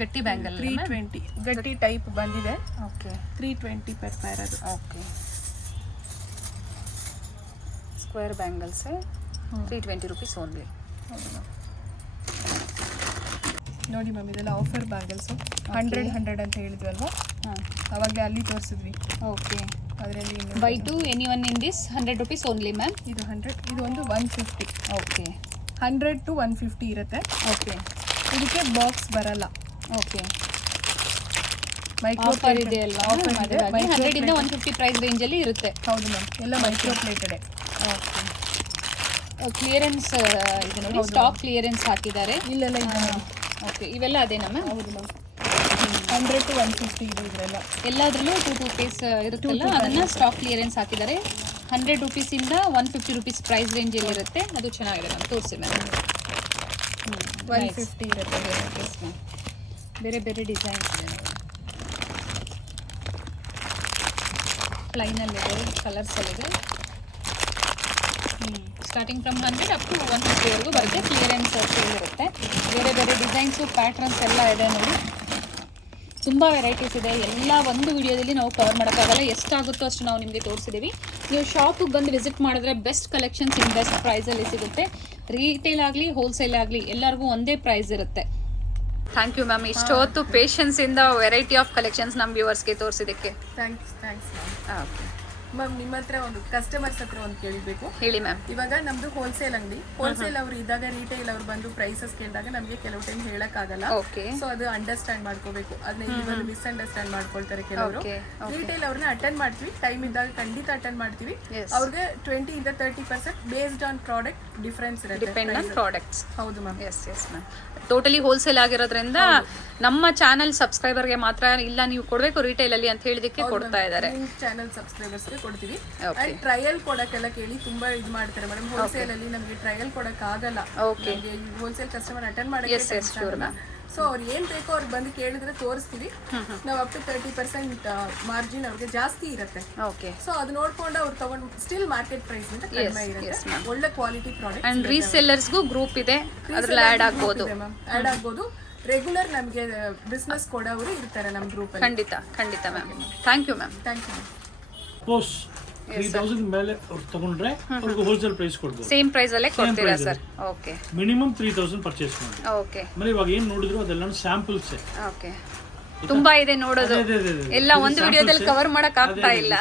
ಗಟ್ಟಿ ಬ್ಯಾಂಗಲ್ 320 ಗಟ್ಟಿ ಟೈಪ್ ಬಂದಿದೆ. ಓಕೆ 320 per pair ಅದು. Okay square bangles 320 rupees only. ನೋಡಿ ಮ್ಯಾಮ್ ಇದೆಲ್ಲ ಆಫರ್ ಬ್ಯಾಂಗಲ್ಸು 100 ಅಂತ ಹೇಳಿದ್ವಲ್ವಾ, ಅವಾಗಲೇ ಅಲ್ಲಿ ತೋರಿಸಿದ್ವಿ. ಓಕೆ ಅದರಲ್ಲಿ by two any one in this 100 rupees only ma'am. ಇದು 100, ಇದು ಒಂದು 150. ಓಕೆ 100 to 150 ಇರುತ್ತೆ. ಓಕೆ ಇದಕ್ಕೆ ಬಾಕ್ಸ್ ಬರಲ್ಲ. ಓಕೆ ಮೈಕ್ರೋ ಆಫರ್ ಇದೆ ಅಲ್ವಾ? 100 ಇಂದ 150 ಪ್ರೈಸ್ ರೇಂಜಲ್ಲಿ ಇರುತ್ತೆ. ಹೌದು ಮ್ಯಾಮ್, ಎಲ್ಲ ಮೈಕ್ರೋ ಪ್ಲೇಟೆಡ್. ಓಕೆ ಕ್ಲಿಯರೆನ್ಸ್ ಇದೆ ನೋಡಿ, ಸ್ಟಾಕ್ ಕ್ಲಿಯರೆನ್ಸ್ ಹಾಕಿದ್ದಾರೆ ಇಲ್ಲೆಲ್ಲ ಇದೆ. ಓಕೆ ಇವೆಲ್ಲ ಅದೇನಾ ಮ್ಯಾಮ್? ಹೌದು ಮ್ಯಾಮ್, 100 to 150 ಇದೆ ಇದರೆಲ್ಲ. ಎಲ್ಲದರಲ್ಲೂ 2 ಪೀಸ್ ಇರುತ್ತಲ್ಲ ಅದನ್ನು ಸ್ಟಾಕ್ ಕ್ಲಿಯರೆನ್ಸ್ ಹಾಕಿದ್ದಾರೆ. 100 ರೂಪೀಸಿಂದ 150 ರೂಪೀಸ್ ಪ್ರೈಸ್ ರೇಂಜಲ್ಲಿ ಇರುತ್ತೆ. ಅದು ಚೆನ್ನಾಗಿದೆ ಮ್ಯಾಮ್, ತೋರಿಸಿ ಮ್ಯಾಮ್. 150 ಇರುತ್ತೆ. ಎಸ್ ಮ್ಯಾಮ್, ಬೇರೆ ಬೇರೆ ಡಿಸೈನ್ಸ್ ಇದೆ ನೋಡಿ, ಪ್ಲೈನಲ್ಲಿದೆ, ಕಲರ್ಸಲ್ಲಿದೆ. ಸ್ಟಾರ್ಟಿಂಗ್ ಫ್ರಮ್ 100 ಅಪ್ ಟು 150ವರೆಗೂ ಬರುತ್ತೆ. ಕ್ಲಿಯರೆನ್ಸ್ ಸೇಲ್ ಇರುತ್ತೆ. ಬೇರೆ ಬೇರೆ ಡಿಸೈನ್ಸು ಪ್ಯಾಟ್ರನ್ಸ್ ಎಲ್ಲ ಇದೆ ನೋಡಿ, ತುಂಬ ವೆರೈಟೀಸ್ ಇದೆ. ಎಲ್ಲ ಒಂದು ವಿಡಿಯೋದಲ್ಲಿ ನಾವು ಕವರ್ ಮಾಡೋಕ್ಕಾಗಲ್ಲ, ಎಷ್ಟಾಗುತ್ತೋ ಅಷ್ಟು ನಾವು ನಿಮಗೆ ತೋರಿಸಿದ್ದೀವಿ. ನೀವು ಶಾಪಿಗೆ ಬಂದು ವಿಸಿಟ್ ಮಾಡಿದ್ರೆ ಬೆಸ್ಟ್ ಕಲೆಕ್ಷನ್ಸ್ ಇನ್ ಬೆಸ್ಟ್ ಪ್ರೈಸಲ್ಲಿ ಸಿಗುತ್ತೆ. ರೀಟೇಲ್ ಆಗಲಿ ಹೋಲ್ಸೇಲ್ ಆಗಲಿ ಎಲ್ಲರಿಗೂ ಒಂದೇ ಪ್ರೈಸ್ ಇರುತ್ತೆ. ಥ್ಯಾಂಕ್ ಯು ಮ್ಯಾಮ್, ಇಷ್ಟೊತ್ತು ಪೇಷನ್ಸಿಂದ ವೆರೈಟಿ ಆಫ್ ಕಲೆಕ್ಷನ್ಸ್ ನಮ್ಮ ವ್ಯೂವರ್ಸ್ಗೆ ತೋರಿಸಿದ್ದಕ್ಕೆ. Thanks ma'am. ಓಕೆ ಮ್ಯಾಮ್, ನಿಮ್ಮ ಹತ್ರ ಒಂದು ಕಸ್ಟಮರ್ಸ್ ಹತ್ರ ಒಂದು ಕೇಳಬೇಕು. ಹೇಳಿ ಮ್ಯಾಮ್. ಇವಾಗ ನಮ್ದು ಹೋಲ್ಸೇಲ್ ಅಂಗಡಿ, ಹೋಲ್ಸೇಲ್ ಅವರು ಇದ್ದಾಗ ರಿಟೇಲ್ ಅವ್ರು ಬಂದು ಪ್ರೈಸಸ್ ಕೇಳಿದಾಗ ನಮಗೆ ಕೆಲವು ಟೈಮ್ ಹೇಳಕ್ಕಾಗಲ್ಲ. ಓಕೆ ಸೊ ಅದು ಅಂಡರ್ಸ್ಟ್ಯಾಂಡ್ ಮಾಡ್ಕೋಬೇಕು. ಅದನ್ನ ಇಲ್ಲಿ ಬಂದು ಮಿಸ್ಅಂಡರ್ಸ್ಟ್ಯಾಂಡ್ ಮಾಡ್ಕೊಳ್ತಾರೆ ಕೆಲವರು. ರಿಟೇಲ್ ಅವ್ರನ್ನ ಅಟೆಂಡ್ ಮಾಡ್ತೀವಿ, ಟೈಮ್ ಇದ್ದಾಗ ಖಂಡಿತ ಅಟೆಂಡ್ ಮಾಡ್ತೀವಿ. ಅವ್ರಿಗೆ 20 ಇಂದ 30% ಬೇಸ್ಡ್ ಆನ್ ಪ್ರಾಡಕ್ಟ್ ಡಿಫರೆನ್ಸ್ ಇರುತ್ತೆ. Depend on products. ಹೌದು ma'am. Yes yes ma'am, totally wholesale ಆಗಿರೋದ್ರಿಂದ ನಮ್ಮ ಚಾನಲ್ ಸಬ್ಸ್ಕ್ರೈಬರ್ಗೆ ಮಾತ್ರ ಇಲ್ಲ, ನೀವು ಕೊಡಬೇಕು ರಿಟೇಲಲ್ಲಿ ಅಂತ ಹೇಳಿದಕ್ಕೆ ಕೊಡ್ತಾ ಇದ್ದಾರೆ. ಚಾನಲ್ ಸಬ್ಸ್ಕ್ರೈಬರ್ಸ್ಗೆ ಕೊಡ್ತೀವಿ. ಅಂಡ್ ಟ್ರಯಲ್ ಕೊಡಕ್ಕೆಲ್ಲ ಕೇಳಿ ತುಂಬಾ ಇದು ಮಾಡ್ತಾರೆ ಮೇಡಮ್. ಹೋಲ್ಸೇಲ್ ಅಲ್ಲಿ ನಮಗೆ ಟ್ರಯಲ್ ಕೊಡಕ್ ಆಗಲ್ಲ. ಹೋಲ್ಸೇಲ್ ಕಸ್ಟಮರ್ ಅಟೆಂಡ್ ಮಾಡಕ್ಕೆ. ಸೊ ಅವ್ರು ಏನ್ ಬೇಕೋ ಅವ್ರಿಗೆ ಬಂದು ಕೇಳಿದ್ರೆ ತೋರಿಸ್ತೀವಿ ನಾವು. ಅಪ್ ಟು 30% ಮಾರ್ಜಿನ್ ಅವ್ರಿಗೆ ಜಾಸ್ತಿ ಇರುತ್ತೆ. ಓಕೆ, ಸೊ ಅದು ನೋಡ್ಕೊಂಡು ಅವ್ರು ತಗೊಂಡು ಸ್ಟಿಲ್ ಮಾರ್ಕೆಟ್ ಪ್ರೈಸ್ ಅಂತ ಕಡಿಮೆ ಇರುತ್ತೆ. ಒಳ್ಳೆ ಕ್ವಾಲಿಟಿ ಪ್ರಾಡಕ್ಟ್. ಅಂಡ್ ರೀಸೆಲ್ಲರ್ಸ್ಗೂ ಗ್ರೂಪ್ ಇದೆ, ಅದ್ರಲ್ಲಿ ಆಡ್ ಆಗ್ಬೋದು. ಆಡ್ ಆಗ್ಬೋದು. ರೆಗ್ಯುಲರ್ ನಮಗೆ ಬಿಸ್ನೆಸ್ ಕೊಡೋರು ಇರ್ತಾರೆ ನಮ್ಮ ಗ್ರೂಪ್ ಅಲ್ಲಿ. ಖಂಡಿತ ಖಂಡಿತ ಮ್ಯಾಮ್. Thank you ma'am. Thank you. ಪೋಸ್ 3000 ಮೇಲೆ ಅವ್ರು ತಗೊಂಡ್ರೆ ಅವ್ರಿಗೆ ಹೋಲ್ಸೇಲ್ ಪ್ರೈಸ್ ಕೊಡ್ಬೋದು. ಸೇಮ್ ಪ್ರೈಸ್ ಅಲ್ಲೇ ಕೊಡ್ತೀರಾ ಸರ್? ಓಕೆ, ಮಿನಿಮಮ್ 3000 ಪರ್ಚೇಸ್ ಮಾಡಿ. ಓಕೆ, ಆಮೇಲೆ ಇವಾಗ ಏನ್ ನೋಡಿದ್ರು ಅದೆಲ್ಲ ಸ್ಯಾಂಪಲ್ಸ್. ಓಕೆ, ತುಂಬಾ ಇದೆ ನೋಡೋದು, ಎಲ್ಲ ಒಂದು ವಿಡಿಯೋದಲ್ಲಿ ಕವರ್ ಮಾಡಕ್ ಆಗ್ತಾ ಇಲ್ಲ.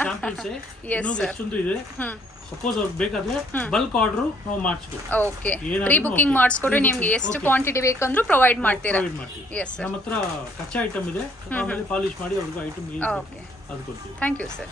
ಎಷ್ಟೊಂದು ಇದೆ. ಸಪೋಸ್ ಅವ್ರಿಗೆ ಬೇಕಾದ್ರೆ ಬಲ್ಕ್ ಆರ್ಡರ್ ನಾವು ಮಾಡಿಸ್ಬೋದು. ಓಕೆ, ಪ್ರೀ ಬುಕಿಂಗ್ ಮಾಡಿಸ್ಕೊಡ್ರೆ ನಿಮ್ಗೆ ಎಷ್ಟು ಕ್ವಾಂಟಿಟಿ ಬೇಕಂದ್ರೂ ಪ್ರೊವೈಡ್ ಮಾಡ್ತೀರಾ? Yes sir. ನಮ್ಮ ಹತ್ರ ಕಚ್ಚಾ ಐಟಮ್ ಇದೆ, ಆಮೇಲೆ ಪಾಲಿಶ್ ಮಾಡಿ ಅವ್ರಿಗೆ ಐಟಮ್ ಓಕೆ, ಅದು ಕೊಡ್ತೀವಿ. Thank you sir.